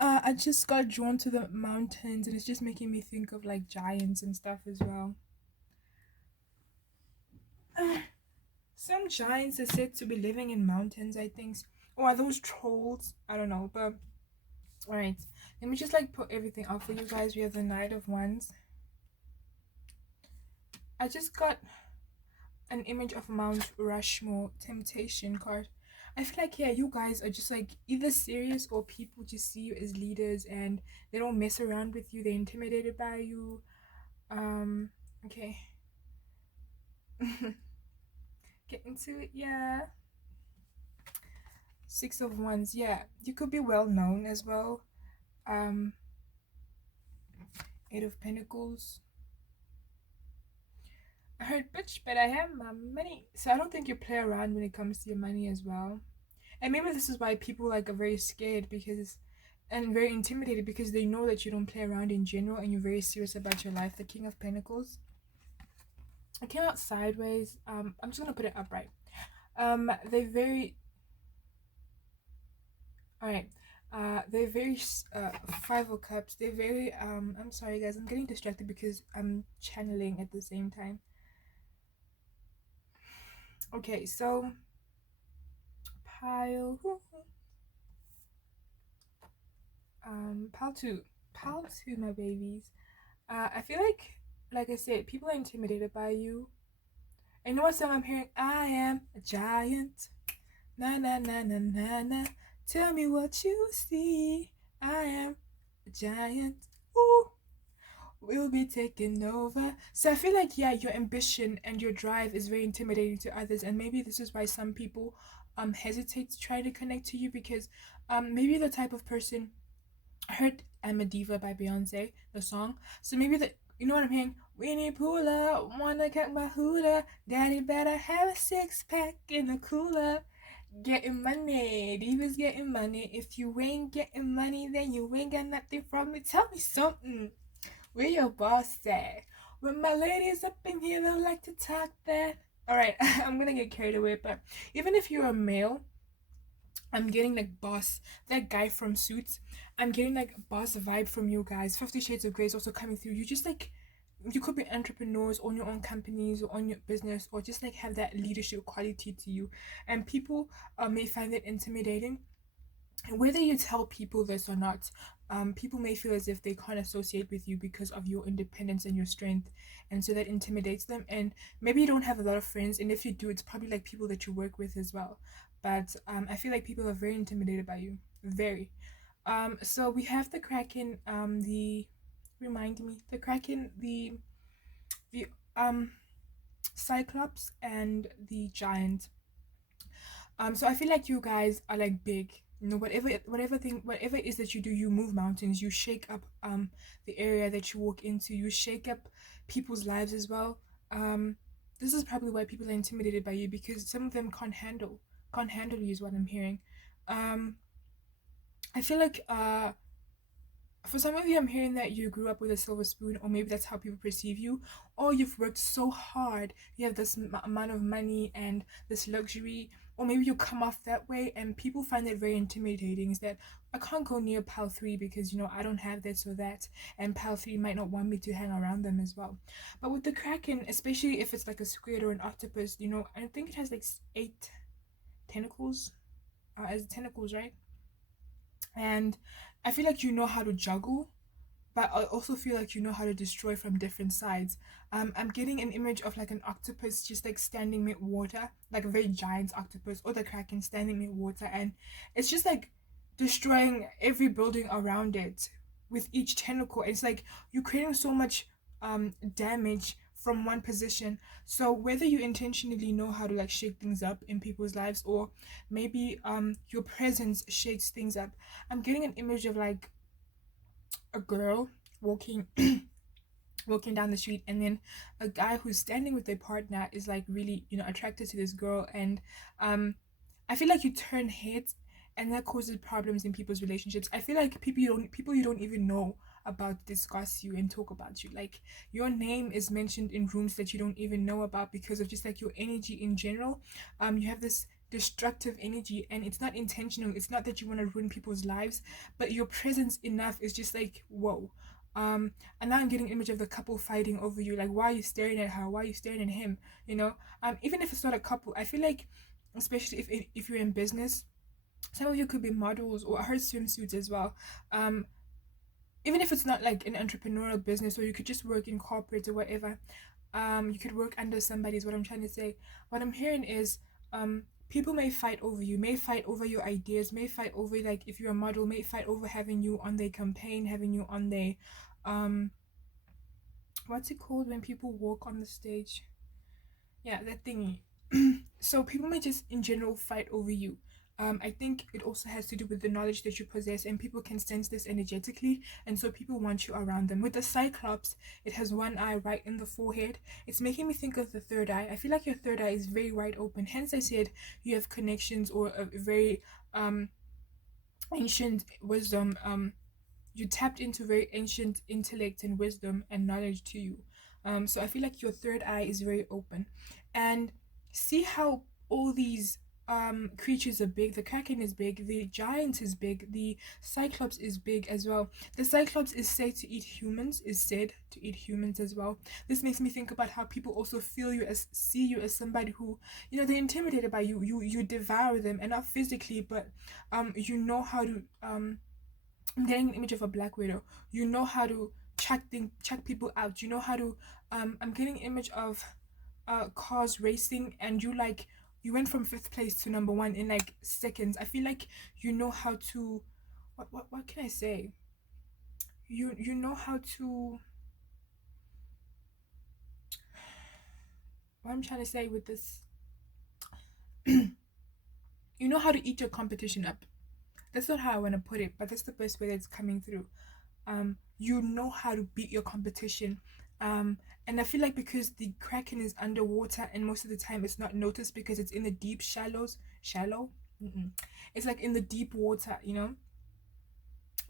I just got drawn to the mountains, and it's just making me think of like giants and stuff as well. Some giants are said to be living in mountains, I think. Or are those trolls? I don't know, but alright. Let me just like put everything up for you guys. We have the Knight of Wands. I just got an image of Mount Rushmore Temptation card. I feel like, yeah, you guys are just like either serious, or people just see you as leaders and they don't mess around with you. They're intimidated by you. Okay. Get into it, yeah. Six of Wands, yeah. You could be well known as well. Eight of Pentacles. I heard bitch, but I have my money. So I don't think you play around when it comes to your money as well. And maybe this is why people like are very scared and very intimidated, because they know that you don't play around in general and you're very serious about your life. The King of Pentacles. It came out sideways. I'm just gonna put it upright. They're very. Alright. They're very Five of Cups. They're very I'm sorry guys, I'm getting distracted because I'm channeling at the same time. Okay, so pile pile 2, my babies. I feel like I said, people are intimidated by you. And you know what song I'm hearing? I am a giant. Na na na na na na Tell me what you see. I am a giant. Ooh, we'll be taking over. So I feel like, yeah, your ambition and your drive is very intimidating to others, and maybe this is why some people hesitate to try to connect to you, because maybe the type of person. I heard I'm a Diva by Beyonce, the song. So maybe the, you know what I'm hearing? Winnie Poola, wanna get my hooter. Daddy better have a six pack in the cooler. Getting money, Diva's getting money. If you ain't getting money, then you ain't got nothing from me. Tell me something. Where your boss at? When my ladies up in here, they like to talk that. Alright, I'm gonna get carried away, but even if you're a male, I'm getting like boss, that guy from Suits. I'm getting like boss vibe from you guys. 50 Shades of Grey is also coming through. You just like, you could be entrepreneurs, own your own companies, or own your business, or just like have that leadership quality to you. And people may find it intimidating. Whether you tell people this or not, people may feel as if they can't associate with you because of your independence and your strength, and so that intimidates them. And maybe you don't have a lot of friends, and if you do, it's probably like people that you work with as well. But I feel like people are very intimidated by you, very. So we have the Kraken, the remind me, the Kraken, the Cyclops, and the Giant. So I feel like you guys are like big. You know, whatever it is that you do, you move mountains, you shake up the area that you walk into, you shake up people's lives as well. This is probably why people are intimidated by you, because some of them can't handle you is what I'm hearing. Um, I feel like for some of you, I'm hearing that you grew up with a silver spoon, or maybe that's how people perceive you, or you've worked so hard, you have this amount of money and this luxury, or maybe you come off that way, and people find it very intimidating. Is that I can't go near Pal 3 because, I don't have this or that, and Pal 3 might not want me to hang around them as well. But with the Kraken, especially if it's like a squid or an octopus, I think it has like 8 tentacles, as tentacles, right? And I feel like you know how to juggle, but I also feel like you know how to destroy from different sides. I'm getting an image of like an octopus just like standing mid water, like a very giant octopus, or the Kraken standing mid water, and it's just like destroying every building around it with each tentacle. It's like you're creating so much damage from one position. So whether you intentionally know how to like shake things up in people's lives, or maybe your presence shakes things up, I'm getting an image of like a girl walking walking down the street, and then a guy who's standing with their partner is like really attracted to this girl, and I feel like you turn heads, and that causes problems in people's relationships. I feel like people you don't even know about discuss you and talk about you. Like your name is mentioned in rooms that you don't even know about because of just like your energy in general. You have this destructive energy, and it's not intentional. It's not that you want to ruin people's lives, but your presence enough is just like whoa. And now I'm getting an image of the couple fighting over you. Like, why are you staring at her? Why are you staring at him? Even if it's not a couple, I feel like, especially if you're in business, some of you could be models, or I heard swimsuits as well. Even if it's not like an entrepreneurial business, or you could just work in corporate or whatever. You could work under somebody is what I'm trying to say. What I'm hearing is people may fight over you, may fight over your ideas, may fight over, like, if you're a model, may fight over having you on their campaign, having you on their what's it called when people walk on the stage? Yeah, that thingy. So people may just in general fight over you. I think it also has to do with the knowledge that you possess, and people can sense this energetically, and so people want you around them. With the Cyclops, it has one eye right in the forehead. It's making me think of the third eye. I feel like your third eye is very wide open. Hence, I said you have connections, or a very ancient wisdom. You tapped into very ancient intellect and wisdom and knowledge to you. So I feel like your third eye is very open. And see how all these creatures are big. The Kraken is big, the Giant is big, the Cyclops is big as well. The Cyclops is said to eat humans as well. This makes me think about how people also see you as somebody who, they're intimidated by you. You devour them, and not physically, but you know how to I'm getting an image of a black widow. You know how to check people out. You know how to I'm getting an image of cars racing, and you like you went from fifth place to number one in like seconds. I feel like you know how to, what can I say? You know how to, what I'm trying to say with this, you know how to eat your competition up. That's not how I want to put it, but that's the best way that's coming through. You know how to beat your competition. And I feel like because the kraken is underwater and most of the time it's not noticed because it's in the deep shallow. It's like in the deep water, you know,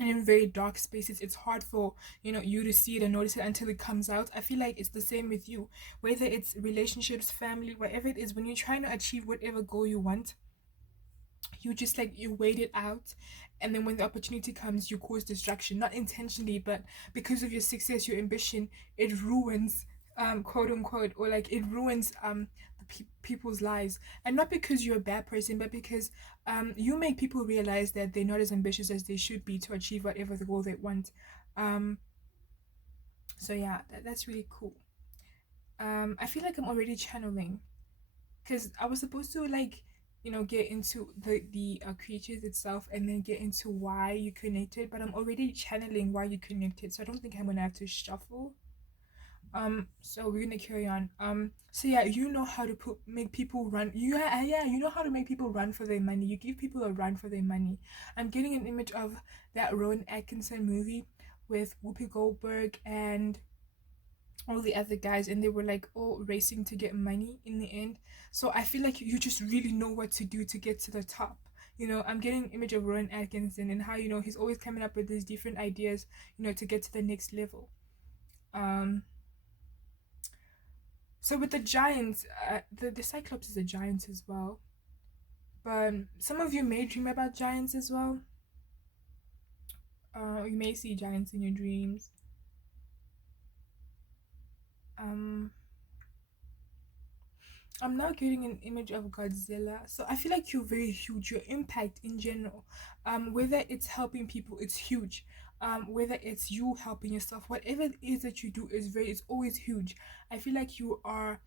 and in very dark spaces. It's hard for you to see it and notice it until it comes out. I feel like it's the same with you, whether it's relationships, family, whatever it is. When you're trying to achieve whatever goal you want, you just like you wait it out, and then when the opportunity comes you cause distraction, not intentionally, but because of your success, your ambition, it ruins quote unquote, or like it ruins people's lives. And not because you're a bad person, but because you make people realize that they're not as ambitious as they should be to achieve whatever the goal they want. um so yeah, that's really cool. I feel like I'm already channeling because I was supposed to like get into the creatures itself and then get into why you connected, but I'm already channeling why you connected, so I don't think I'm gonna have to shuffle. So we're gonna carry on. So yeah, you know how to make people run. Yeah, you know how to make people run for their money. You give people a run for their money. I'm getting an image of that Rowan Atkinson movie with Whoopi Goldberg and all the other guys, and they were like all racing to get money in the end. So I feel like you just really know what to do to get to the top. I'm getting an image of Rowan Atkinson and how he's always coming up with these different ideas to get to the next level. So with the giants, the Cyclops is a giant as well, but some of you may dream about giants as well. You may see giants in your dreams. I'm now getting an image of Godzilla. So I feel like you're very huge. Your impact in general, whether it's helping people, it's huge. Whether it's you helping yourself, whatever it is that you do it's always huge. I feel like you are,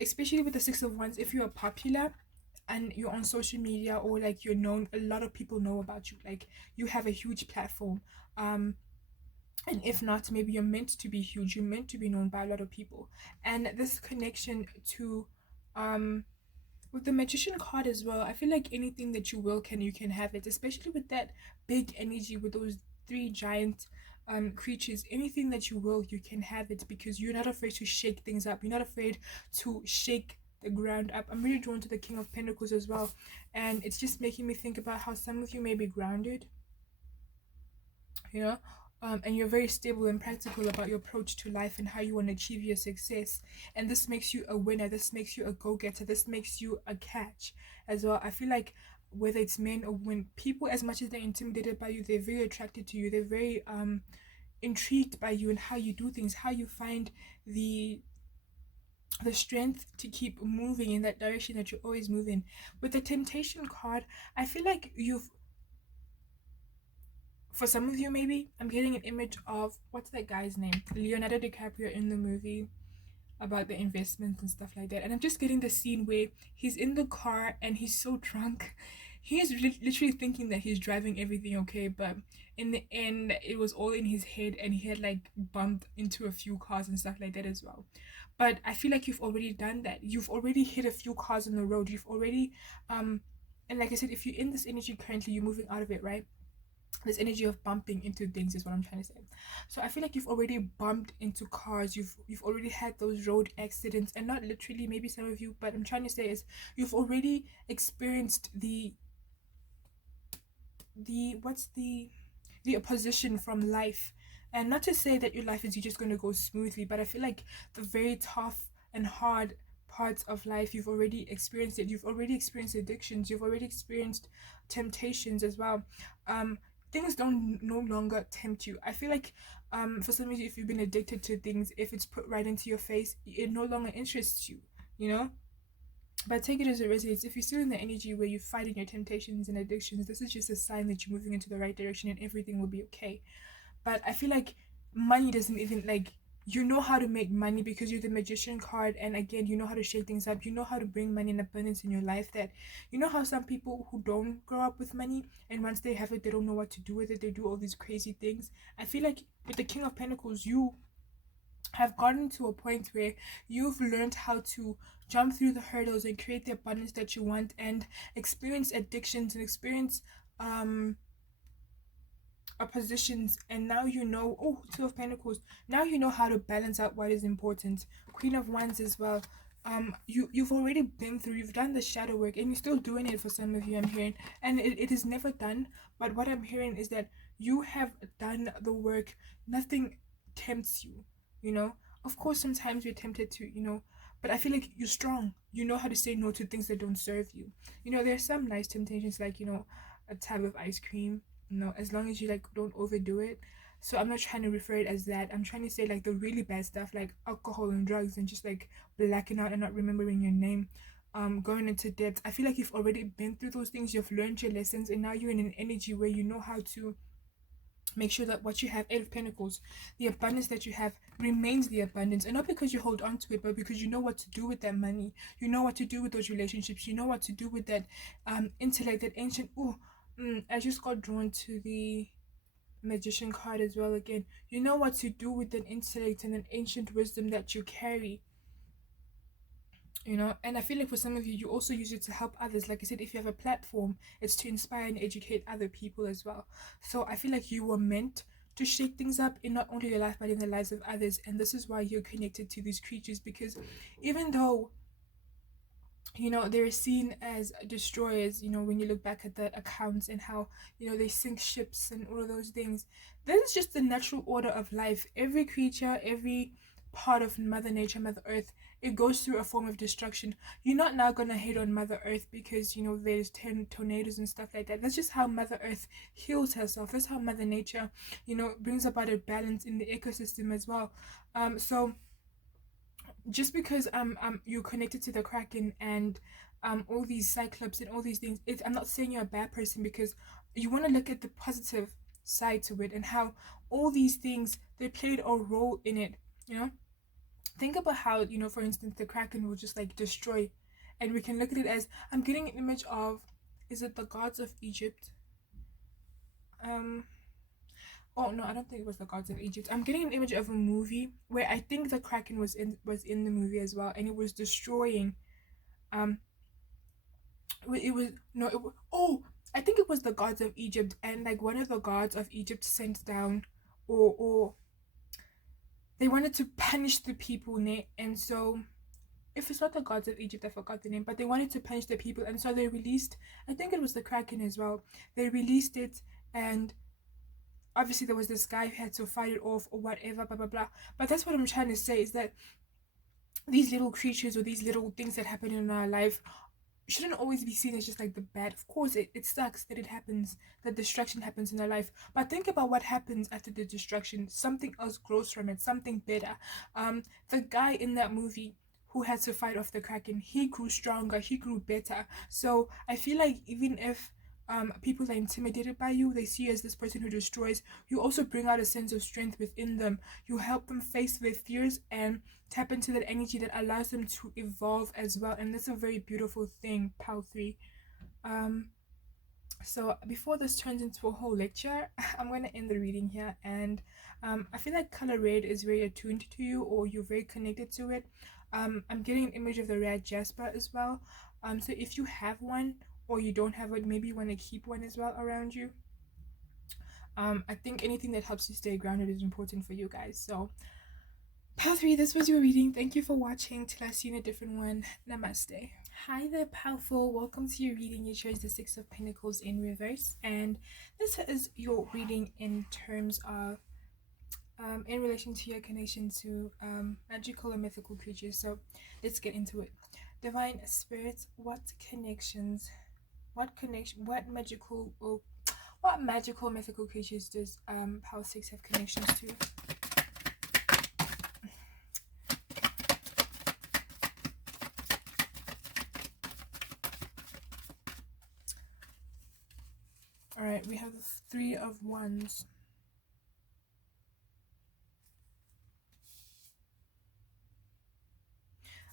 especially with the Six of Wands, if you are popular and you're on social media or like you're known, a lot of people know about you. Like you have a huge platform. And if not, maybe you're meant to be huge, you're meant to be known by a lot of people. And this connection to with the Magician card as well, I feel like anything that you will you can have it, especially with that big energy with those three giant creatures. Anything that you will, you can have it because you're not afraid to shake things up, you're not afraid to shake the ground up. I'm really drawn to the King of Pentacles as well, and it's just making me think about how some of you may be grounded, you know, and you're very stable and practical about your approach to life and how you want to achieve your success. And this makes you a winner, this makes you a go-getter, this makes you a catch as well. I feel like whether it's men or women, people, as much as they're intimidated by you, they're very attracted to you, they're very intrigued by you and how you do things, how you find the strength to keep moving in that direction that you're always moving. With the Temptation card, I feel like for some of you, maybe I'm getting an image of, what's that guy's name, Leonardo DiCaprio in the movie about the investments and stuff like that. And I'm just getting the scene where he's in the car and he's so drunk, he's literally thinking that he's driving everything okay, but in the end it was all in his head and he had like bumped into a few cars and stuff like that as well. But I feel like you've already done that, you've already hit a few cars on the road, you've already and like I said, if you're in this energy currently, you're moving out of it, right? This energy of bumping into things is what I'm trying to say. So I feel like you've already bumped into cars, you've already had those road accidents, and not literally, maybe some of you, but I'm trying to say is you've already experienced the what's the opposition from life. And not to say that your life is just going to go smoothly, but I feel like the very tough and hard parts of life, you've already experienced it. You've already experienced addictions, you've already experienced temptations as well. Things don't no longer tempt you. I feel like for some reason, if you've been addicted to things, if it's put right into your face, it no longer interests you, you know. But take it as it resonates. If you're still in the energy where you're fighting your temptations and addictions, this is just a sign that you're moving into the right direction and everything will be okay. But I feel like money doesn't even like you know how to make money because you're the magician card, and again, you know how to shake things up, you know how to bring money and abundance in your life. That you know how some people who don't grow up with money, and once they have it, they don't know what to do with it, they do all these crazy things. I feel like with the King of Pentacles, you have gotten to a point where you've learned how to jump through the hurdles and create the abundance that you want, and experience addictions and experience positions, and now you know. Oh, Two of Pentacles, now you know how to balance out what is important. Queen of Wands as well. You've already been through, you've done the shadow work, and you're still doing it for some of you, I'm hearing. And it is never done, but what I'm hearing is that you have done the work. Nothing tempts you, you know. Of course sometimes you're tempted to, you know, but I feel like you're strong. You know how to say no to things that don't serve you. You know, there's some nice temptations, like, you know, a tub of ice cream, no, as long as you like don't overdo it. So I'm not trying to refer it as that. I'm trying to say like the really bad stuff, like alcohol and drugs, and just like blacking out and not remembering your name, going into debt. I feel like you've already been through those things, you've learned your lessons, and now you're in an energy where you know how to make sure that what you have. Eight of Pentacles, the abundance that you have remains the abundance, and not because you hold on to it, but because you know what to do with that money, you know what to do with those relationships, you know what to do with that intellect, that ancient. I just got drawn to the Magician card as well again. You know what to do with an intellect and an ancient wisdom that you carry, you know. And I feel like for some of you, you also use it to help others. Like I said, if you have a platform, it's to inspire and educate other people as well. So I feel like you were meant to shake things up in not only your life but in the lives of others, and this is why you're connected to these creatures, because even though, you know, they're seen as destroyers, you know, when you look back at the accounts and how, you know, they sink ships and all of those things, that is just the natural order of life. Every creature, every part of Mother Nature, Mother Earth, it goes through a form of destruction. You're not now gonna hate on Mother Earth because, you know, there's 10 tornadoes and stuff like that. That's just how Mother Earth heals herself. That's how Mother Nature, you know, brings about a balance in the ecosystem as well. So just because you're connected to the Kraken and all these Cyclops and all these things, I'm not saying you're a bad person, because you want to look at the positive side to it, and how all these things, they played a role in it, you know. Think about how, you know, for instance, the Kraken will just like destroy, and we can look at it as, I'm getting an image of, is it the gods of Egypt? um Oh no, I don't think it was the Gods of Egypt. I'm getting an image of a movie where I think the Kraken was in the movie as well, and it was destroying. Um, it was no, oh, I think it was the Gods of Egypt, and like one of the gods of Egypt sent down, or they wanted to punish the people, and so if it's not the Gods of Egypt, I forgot the name, but they wanted to punish the people, and so they released. I think it was the Kraken as well. They released it, and obviously there was this guy who had to fight it off or whatever, blah blah blah. But that's what I'm trying to say, is that these little creatures or these little things that happen in our life shouldn't always be seen as just like the bad. Of course it sucks that it happens, that destruction happens in our life, but think about what happens after the destruction. Something else grows from it, something better. The guy in that movie who had to fight off the Kraken, he grew stronger, he grew better. So I feel like even if people are intimidated by you, they see you as this person who destroys, you also bring out a sense of strength within them. You help them face their fears and tap into that energy that allows them to evolve as well, and that's a very beautiful thing, Pal 3. So before this turns into a whole lecture, I'm going to end the reading here, and I feel like color red is very attuned to you, or you're very connected to it. I'm getting an image of the red jasper as well. So if you have one or you don't have it, maybe you want to keep one as well around you. I think anything that helps you stay grounded is important for you guys. So Pal 3, this was your reading. Thank you for watching. Till I see you in a different one. Namaste. Hi there, powerful. Welcome to your reading. You chose the Six of Pentacles in reverse, and this is your reading in terms of in relation to your connection to magical and mythical creatures. So let's get into it. Divine Spirit, what magical mythical creatures does Pal 6 have connections to? Alright, we have the Three of Wands.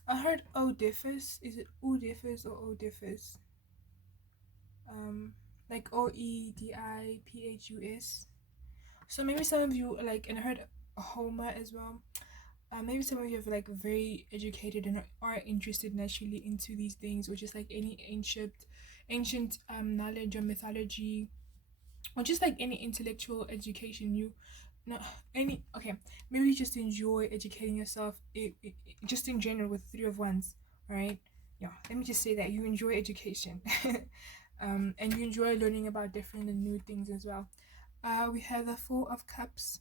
I heard Oedipus. Is it Oedipus or Oedipus? Like Oedipus. So maybe some of you like, and I heard Homer as well. Maybe some of you have like very educated and are interested naturally into these things, or just like any ancient knowledge or mythology, or just like any intellectual education. You no any okay, maybe you just enjoy educating yourself, just in general with Three of Wands, right? Yeah, let me just say that you enjoy education. And you enjoy learning about different and new things as well. We have the Four of Cups,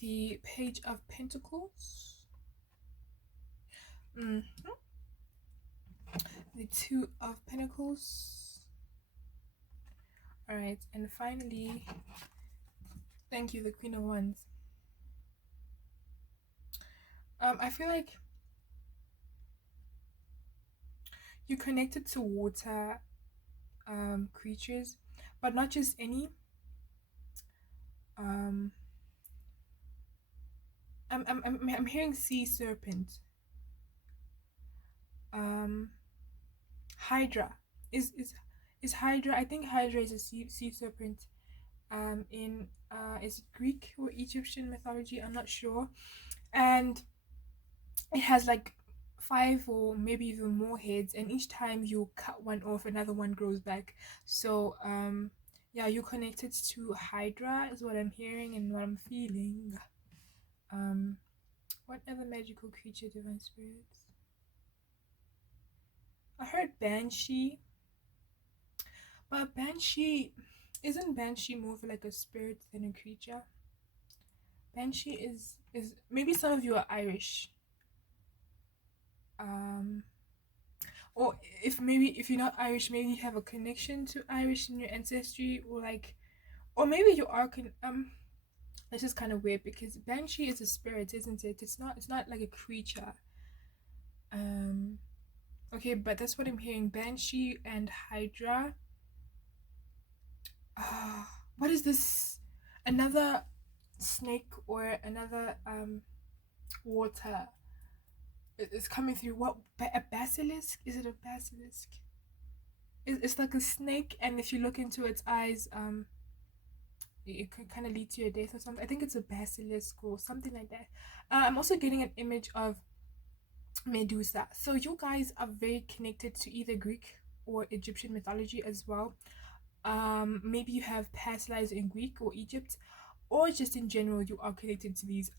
the Page of Pentacles, the Two of Pentacles. All right, and finally, thank you, the Queen of Wands. I feel like you connected to water creatures, but not just any. I'm hearing sea serpent. Hydra is Hydra. I think Hydra is a sea serpent. In is it Greek or Egyptian mythology? I'm not sure. And it has like 5 or maybe even more heads, and each time you cut one off, another one grows back. So yeah, you connected to Hydra is what I'm hearing and what I'm feeling. What other magical creature, divine spirits? I heard Banshee, but Banshee isn't Banshee more of like a spirit than a creature? Banshee is maybe some of you are Irish. Or if you're not Irish, maybe you have a connection to Irish in your ancestry, or like, or maybe you are this is kind of weird because Banshee is a spirit, isn't it? It's not like a creature. Okay, but that's what I'm hearing. Banshee and Hydra. What is this? Another snake or another water? It's coming through. What, a basilisk? Is it a basilisk? It's like a snake, and if you look into its eyes, it could kind of lead to your death or something. I think it's a basilisk or something like that. I'm also getting an image of Medusa. So you guys are very connected to either Greek or Egyptian mythology as well. Maybe you have past lives in Greek or Egypt, or just in general you are connected to these.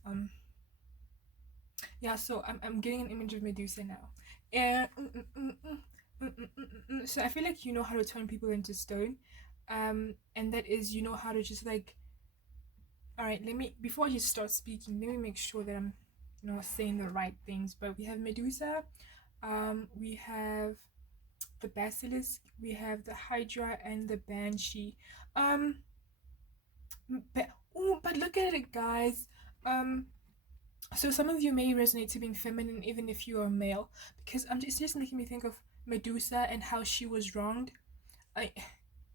Yeah. So I'm getting an image of Medusa now, and so I feel like you know how to turn people into stone, and that is, you know how to just like. All right, let me, before you start speaking, let me make sure that I'm, saying the right things. But we have Medusa, we have the basilisk, we have the Hydra, and the Banshee. But look at it, guys. So some of you may resonate to being feminine even if you are male, because it's just making me think of Medusa and how she was wronged,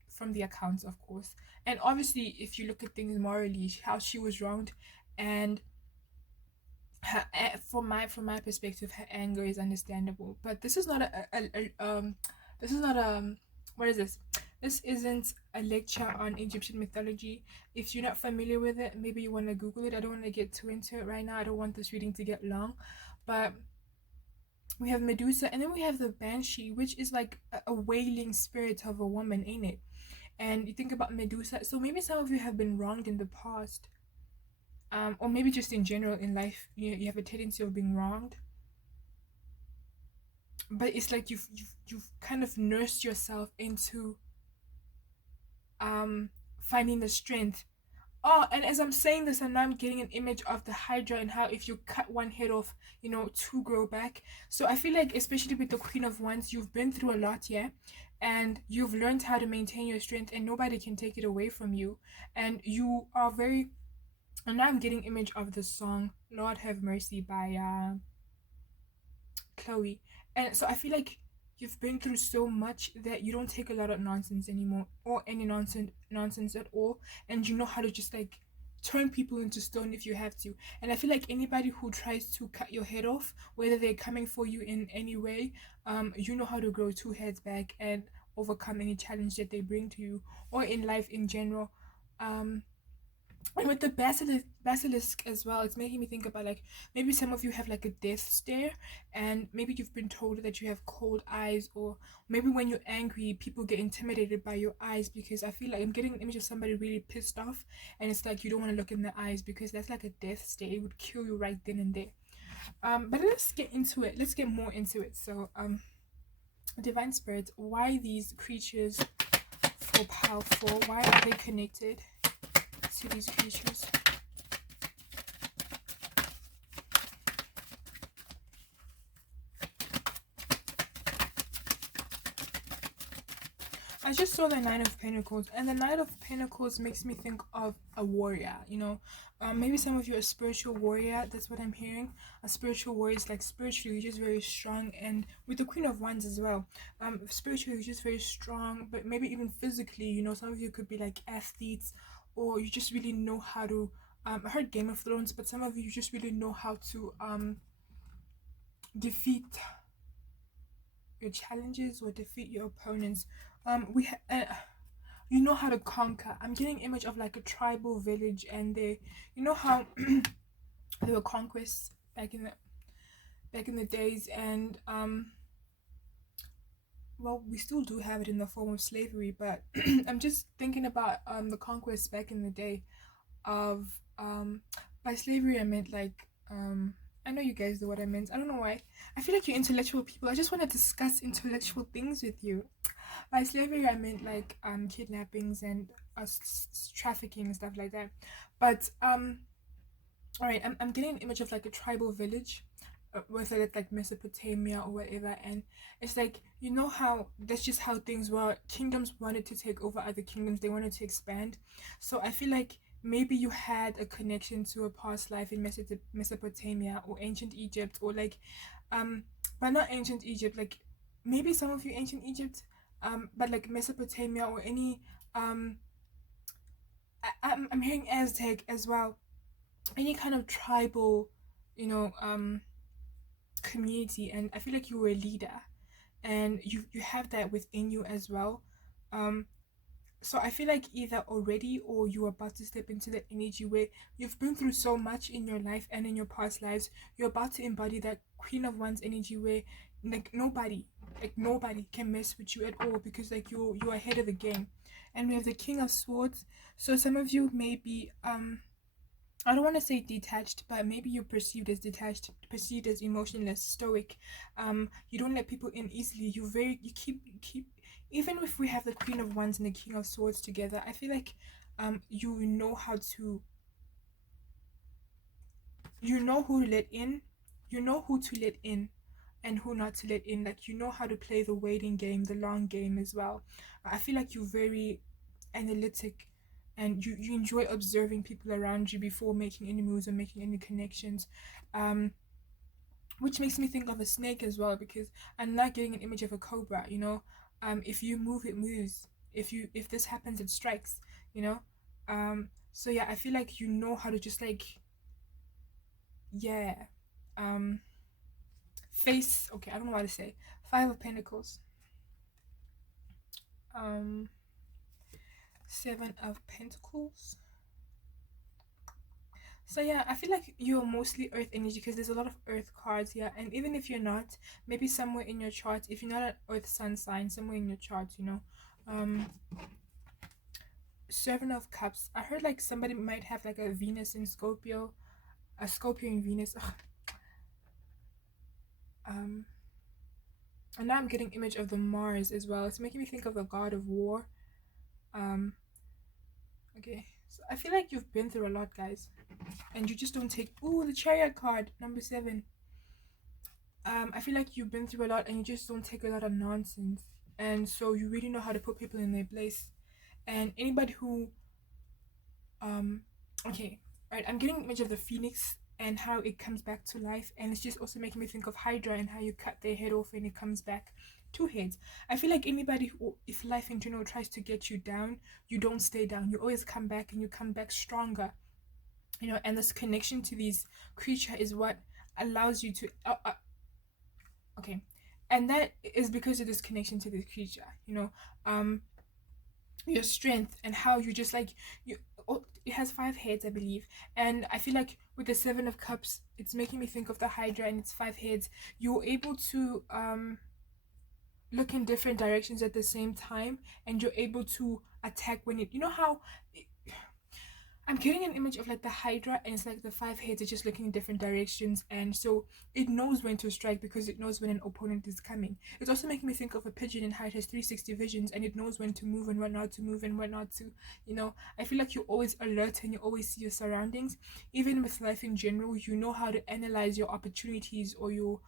from the accounts, of course, and obviously if you look at things morally, how she was wronged, and her, from my perspective, her anger is understandable. But this is not this is not what is this? This isn't a lecture on Egyptian mythology. If you're not familiar with it, maybe you want to Google it. I don't want to get too into it right now. I don't want this reading to get long. But we have Medusa, and then we have the Banshee, which is like a wailing spirit of a woman, ain't it? And you think about Medusa. So maybe some of you have been wronged in the past. Or maybe just in general in life, you have a tendency of being wronged. But it's like you've kind of nursed yourself into finding the strength. Oh, and as I'm saying this, and now I'm getting an image of the Hydra and how if you cut one head off, two grow back. So I feel like, especially with the Queen of Wands, you've been through a lot, yeah? And you've learned how to maintain your strength, and nobody can take it away from you. And you are very... And now I'm getting image of the song Lord Have Mercy by Chloe. And so I feel like you've been through so much that you don't take a lot of nonsense anymore, or any nonsense at all, and you know how to just like turn people into stone if you have to. And I feel like anybody who tries to cut your head off, whether they're coming for you in any way, you know how to grow two heads back and overcome any challenge that they bring to you, or in life in general. um and with the basilisk as well, it's making me think about, like, maybe some of you have like a death stare, and maybe you've been told that you have cold eyes, or maybe when you're angry, people get intimidated by your eyes, because I feel like I'm getting an image of somebody really pissed off, and it's like you don't want to look in the eyes because that's like a death stare. It would kill you right then and there. But let's get into it. Let's get more into it. So, divine spirits, why these creatures so powerful? Why are they connected to these creatures? I just saw the Nine of Pentacles, and the Knight of Pentacles makes me think of a warrior, you know. Maybe some of you are a spiritual warrior. That's what I'm hearing. A spiritual warrior is like spiritually you're just very strong, and with the Queen of Wands as well. Spiritually you're just very strong, but maybe even physically, you know, some of you could be like athletes, or you just really know how to. I heard Game of Thrones, but some of you just really know how to defeat your challenges or defeat your opponents. You know how to conquer. I'm getting image of like a tribal village, and you know how there were conquests back in the days, and well, we still do have it in the form of slavery, but I'm just thinking about the conquests back in the day of by slavery I meant like I know you guys know what I meant. I don't know why. I feel like you're intellectual people. I just want to discuss intellectual things with you. By slavery I meant like kidnappings and trafficking and stuff like that. But all right, I'm getting an image of like a tribal village, whether it's like Mesopotamia or whatever, and it's like, you know how that's just how things were. Kingdoms wanted to take over other kingdoms, they wanted to expand. So I feel like maybe you had a connection to a past life in Mesopotamia or ancient Egypt, or like but not ancient Egypt, like maybe some of you ancient Egypt, but like Mesopotamia or any I'm hearing Aztec as well, any kind of tribal, you know, community. And I feel like you were a leader, and you have that within you as well. um so I feel like either already, or you're about to step into the energy where you've been through so much in your life and in your past lives. You're about to embody that Queen of Wands energy where nobody can mess with you at all, because like you're ahead of the game. And we have the King of Swords. So some of you may be I don't want to say detached, but maybe you're perceived as detached, perceived as emotionless, stoic. You don't let people in easily. You keep. Even if we have the Queen of Wands and the King of Swords together, I feel like, you know how to. You know who to let in. You know who to let in, and who not to let in. Like, you know how to play the waiting game, the long game as well. I feel like you're very analytic, and you enjoy observing people around you before making any moves or making any connections. um which makes me think of a snake as well, because I'm not getting an image of a cobra, you know. If you move, it moves. If this happens, it strikes, you know. So yeah, I feel like you know how to just like, yeah, um face. Okay, I don't know what to say. Five of Pentacles, um Seven of Pentacles. So yeah, I feel like you're mostly earth energy, because there's a lot of earth cards here. And even if you're not, maybe somewhere in your chart, if you're not an earth sun sign, somewhere in your chart, you know. um Seven of Cups, I heard like somebody might have like a Venus in Scorpio, a Scorpio in Venus. um and now I'm getting image of the Mars as well. It's making me think of the god of war. um okay, so I feel like you've been through a lot, guys, and you just don't take. Ooh, the Chariot card, number 7. I feel like you've been through a lot, and you just don't take a lot of nonsense, and so you really know how to put people in their place. And anybody who okay, right, I'm getting an image of the phoenix and how it comes back to life, and it's just also making me think of Hydra and how you cut their head off and it comes back 2 heads. I feel like anybody who, if life in general tries to get you down, you don't stay down. You always come back, and you come back stronger. and this connection to these creature is what allows you to okay, and that is because of this connection to this creature, um your strength and how you just like you it has 5 heads, I believe. And I feel like with the 7 of Cups, it's making me think of the Hydra and its 5 heads. You're able to look in different directions at the same time, and you're able to attack when you know how I'm getting an image of like the Hydra, and it's like the 5 heads are just looking in different directions, and so it knows when to strike because it knows when an opponent is coming. It's also making me think of a pigeon in how it has 360 visions, and it knows when to move and what not to move and what not to. I feel like you're always alert and you always see your surroundings. Even with life in general, you know how to analyze your opportunities or your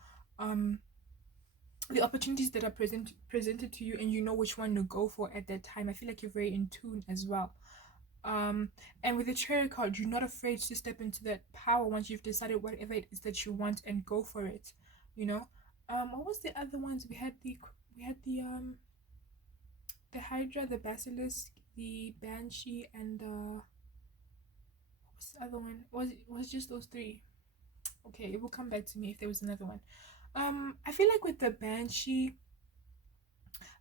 the opportunities that are presented to you, and you know which one to go for at that time. I feel like you're very in tune as well. And with the Chariot card, you're not afraid to step into that power once you've decided whatever it is that you want and go for it. You know. What was the other ones? We had the Hydra, the Basilisk, the Banshee, and the what was the other one? Was just those three? Okay, it will come back to me if there was another one. I feel like with the Banshee,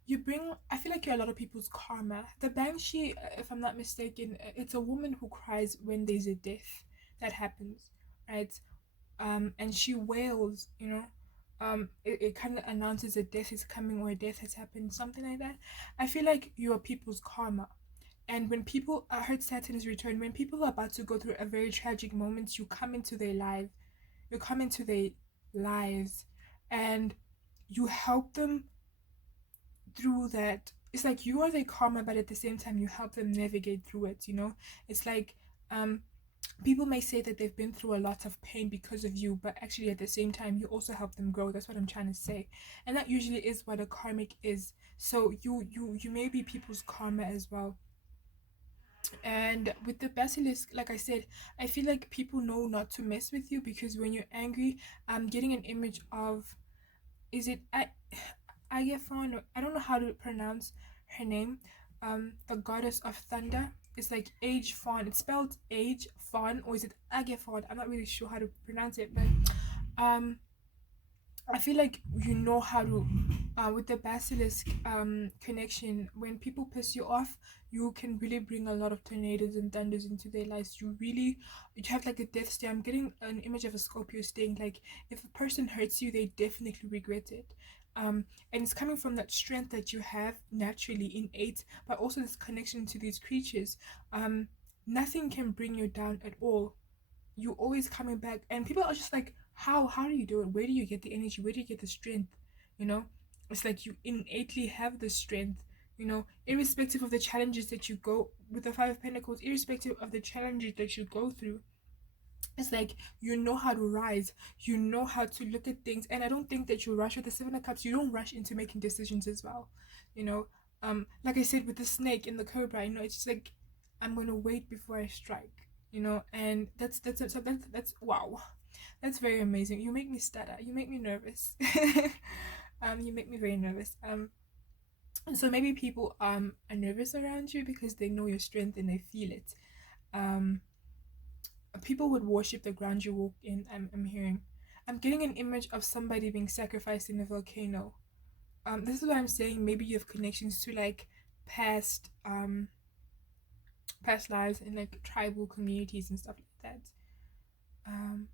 I feel like you're a lot of people's karma. The Banshee, if I'm not mistaken, it's a woman who cries when there's a death that happens, right? And she wails, it kind of announces a death is coming or a death has happened, something like that. I feel like you are people's karma. And when people, I heard Saturn's return, when people are about to go through a very tragic moment, you come into their lives, and you help them through that. It's like you are their karma, but at the same time you help them navigate through it. It's like people may say that they've been through a lot of pain because of you, but actually at the same time you also help them grow. That's what I'm trying to say. And that usually is what a karmic is. So you may be people's karma as well. And with the Basilisk, like I said, I feel like people know not to mess with you, because when you're angry, I'm getting an image of, is it Agathon? I don't know how to pronounce her name. The goddess of thunder. It's like Age Fawn. It's spelled Age Fawn, or is it Agathon? I'm not really sure how to pronounce it, but I feel like you know how to, with the Basilisk connection, when people piss you off, you can really bring a lot of tornadoes and thunders into their lives. You have like a death stare. I'm getting an image of a Scorpio staying, like if a person hurts you, they definitely regret it. And it's coming from that strength that you have naturally innate, but also this connection to these creatures. Nothing can bring you down at all. You always coming back, and people are just like, how do you do it? Where do you get the energy? Where do you get the strength? you know it's like you innately have the strength, irrespective of the challenges that you go with the 5 of Pentacles, irrespective of the challenges that you go through. It's like you know how to rise, you know how to look at things. And I don't think that you rush with the 7 of Cups. You don't rush into making decisions as well. you know like I said with the snake and the cobra, it's just like, I'm gonna wait before I strike. And that's wow. That's very amazing. You make me stutter, you make me nervous. You make me very nervous. So maybe people are nervous around you because they know your strength and they feel it. um People would worship the ground you walk in. I'm hearing. I'm getting an image of somebody being sacrificed in a volcano. This is what I'm saying. Maybe you have connections to like past lives in like tribal communities and stuff like that. Um,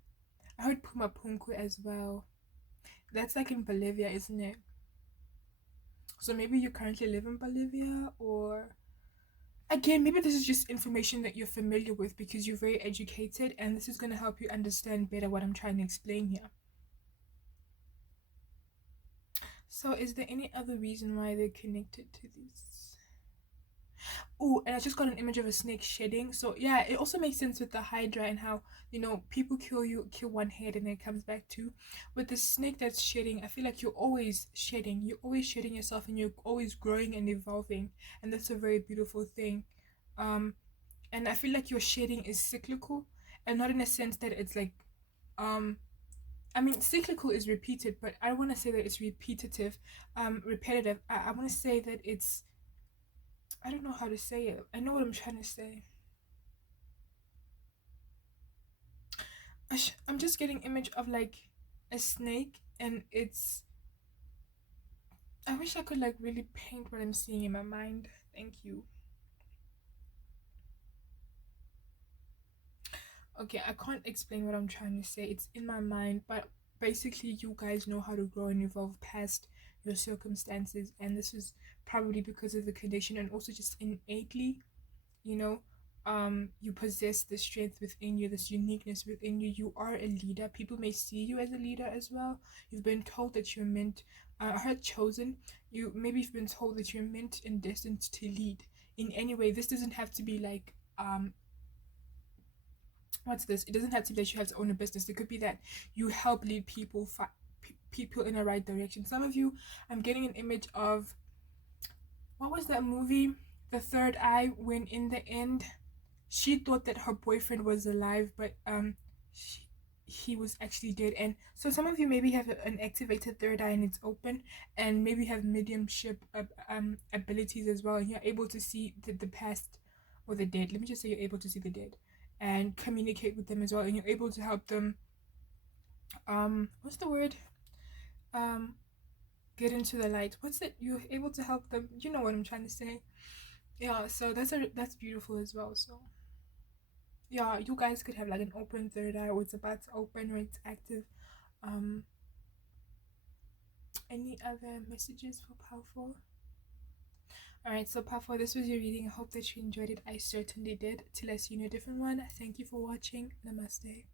I heard Puma Punku as well. That's like in Bolivia, isn't it? So maybe you currently live in Bolivia, or again, maybe this is just information that you're familiar with because you're very educated, and this is going to help you understand better what I'm trying to explain here. So, is there any other reason why they're connected to this? Oh, and I just got an image of a snake shedding. So yeah, it also makes sense with the Hydra and how, people kill one head and then it comes back too. With the snake that's shedding, I feel like you're always shedding. You're always shedding yourself, and you're always growing and evolving. And that's a very beautiful thing. Um, and I feel like your shedding is cyclical, and not in a sense that it's like, I mean, cyclical is repeated, but I don't want to say that it's repetitive. I want to say that it's, I don't know how to say it. I know what I'm trying to say. I'm just getting image of like a snake, and it's, I wish I could like really paint what I'm seeing in my mind. Thank you. Okay, I can't explain what I'm trying to say. It's in my mind, but basically you guys know how to grow and evolve past your circumstances, and this is probably because of the condition and also just innately, you know, you possess the strength within you, this uniqueness within you. You are a leader. People may see you as a leader as well. You've been told that you're meant, I heard chosen. You maybe you've been told that you're meant and destined to lead in any way. This doesn't have to be like what's this? It doesn't have to be that you have to own a business. It could be that you help lead people people in the right direction. Some of you, I'm getting an image of, what was that movie, The Third Eye, when in the end she thought that her boyfriend was alive, but she, he was actually dead. And so some of you maybe have an activated third eye and it's open, and maybe have mediumship abilities as well, and you're able to see the past or the dead. Let me just say you're able to see the dead and communicate with them as well, and you're able to help them what's the word, um get into the light. What's it, you're able to help them, you know what I'm trying to say. Yeah, so that's beautiful as well. So yeah, you guys could have like an open third eye, or it's about to open, or it's active. um any other messages for powerful? All right, so powerful, this was your reading. I hope that you enjoyed it. I certainly did. Till I see you in a different one, thank you for watching. Namaste.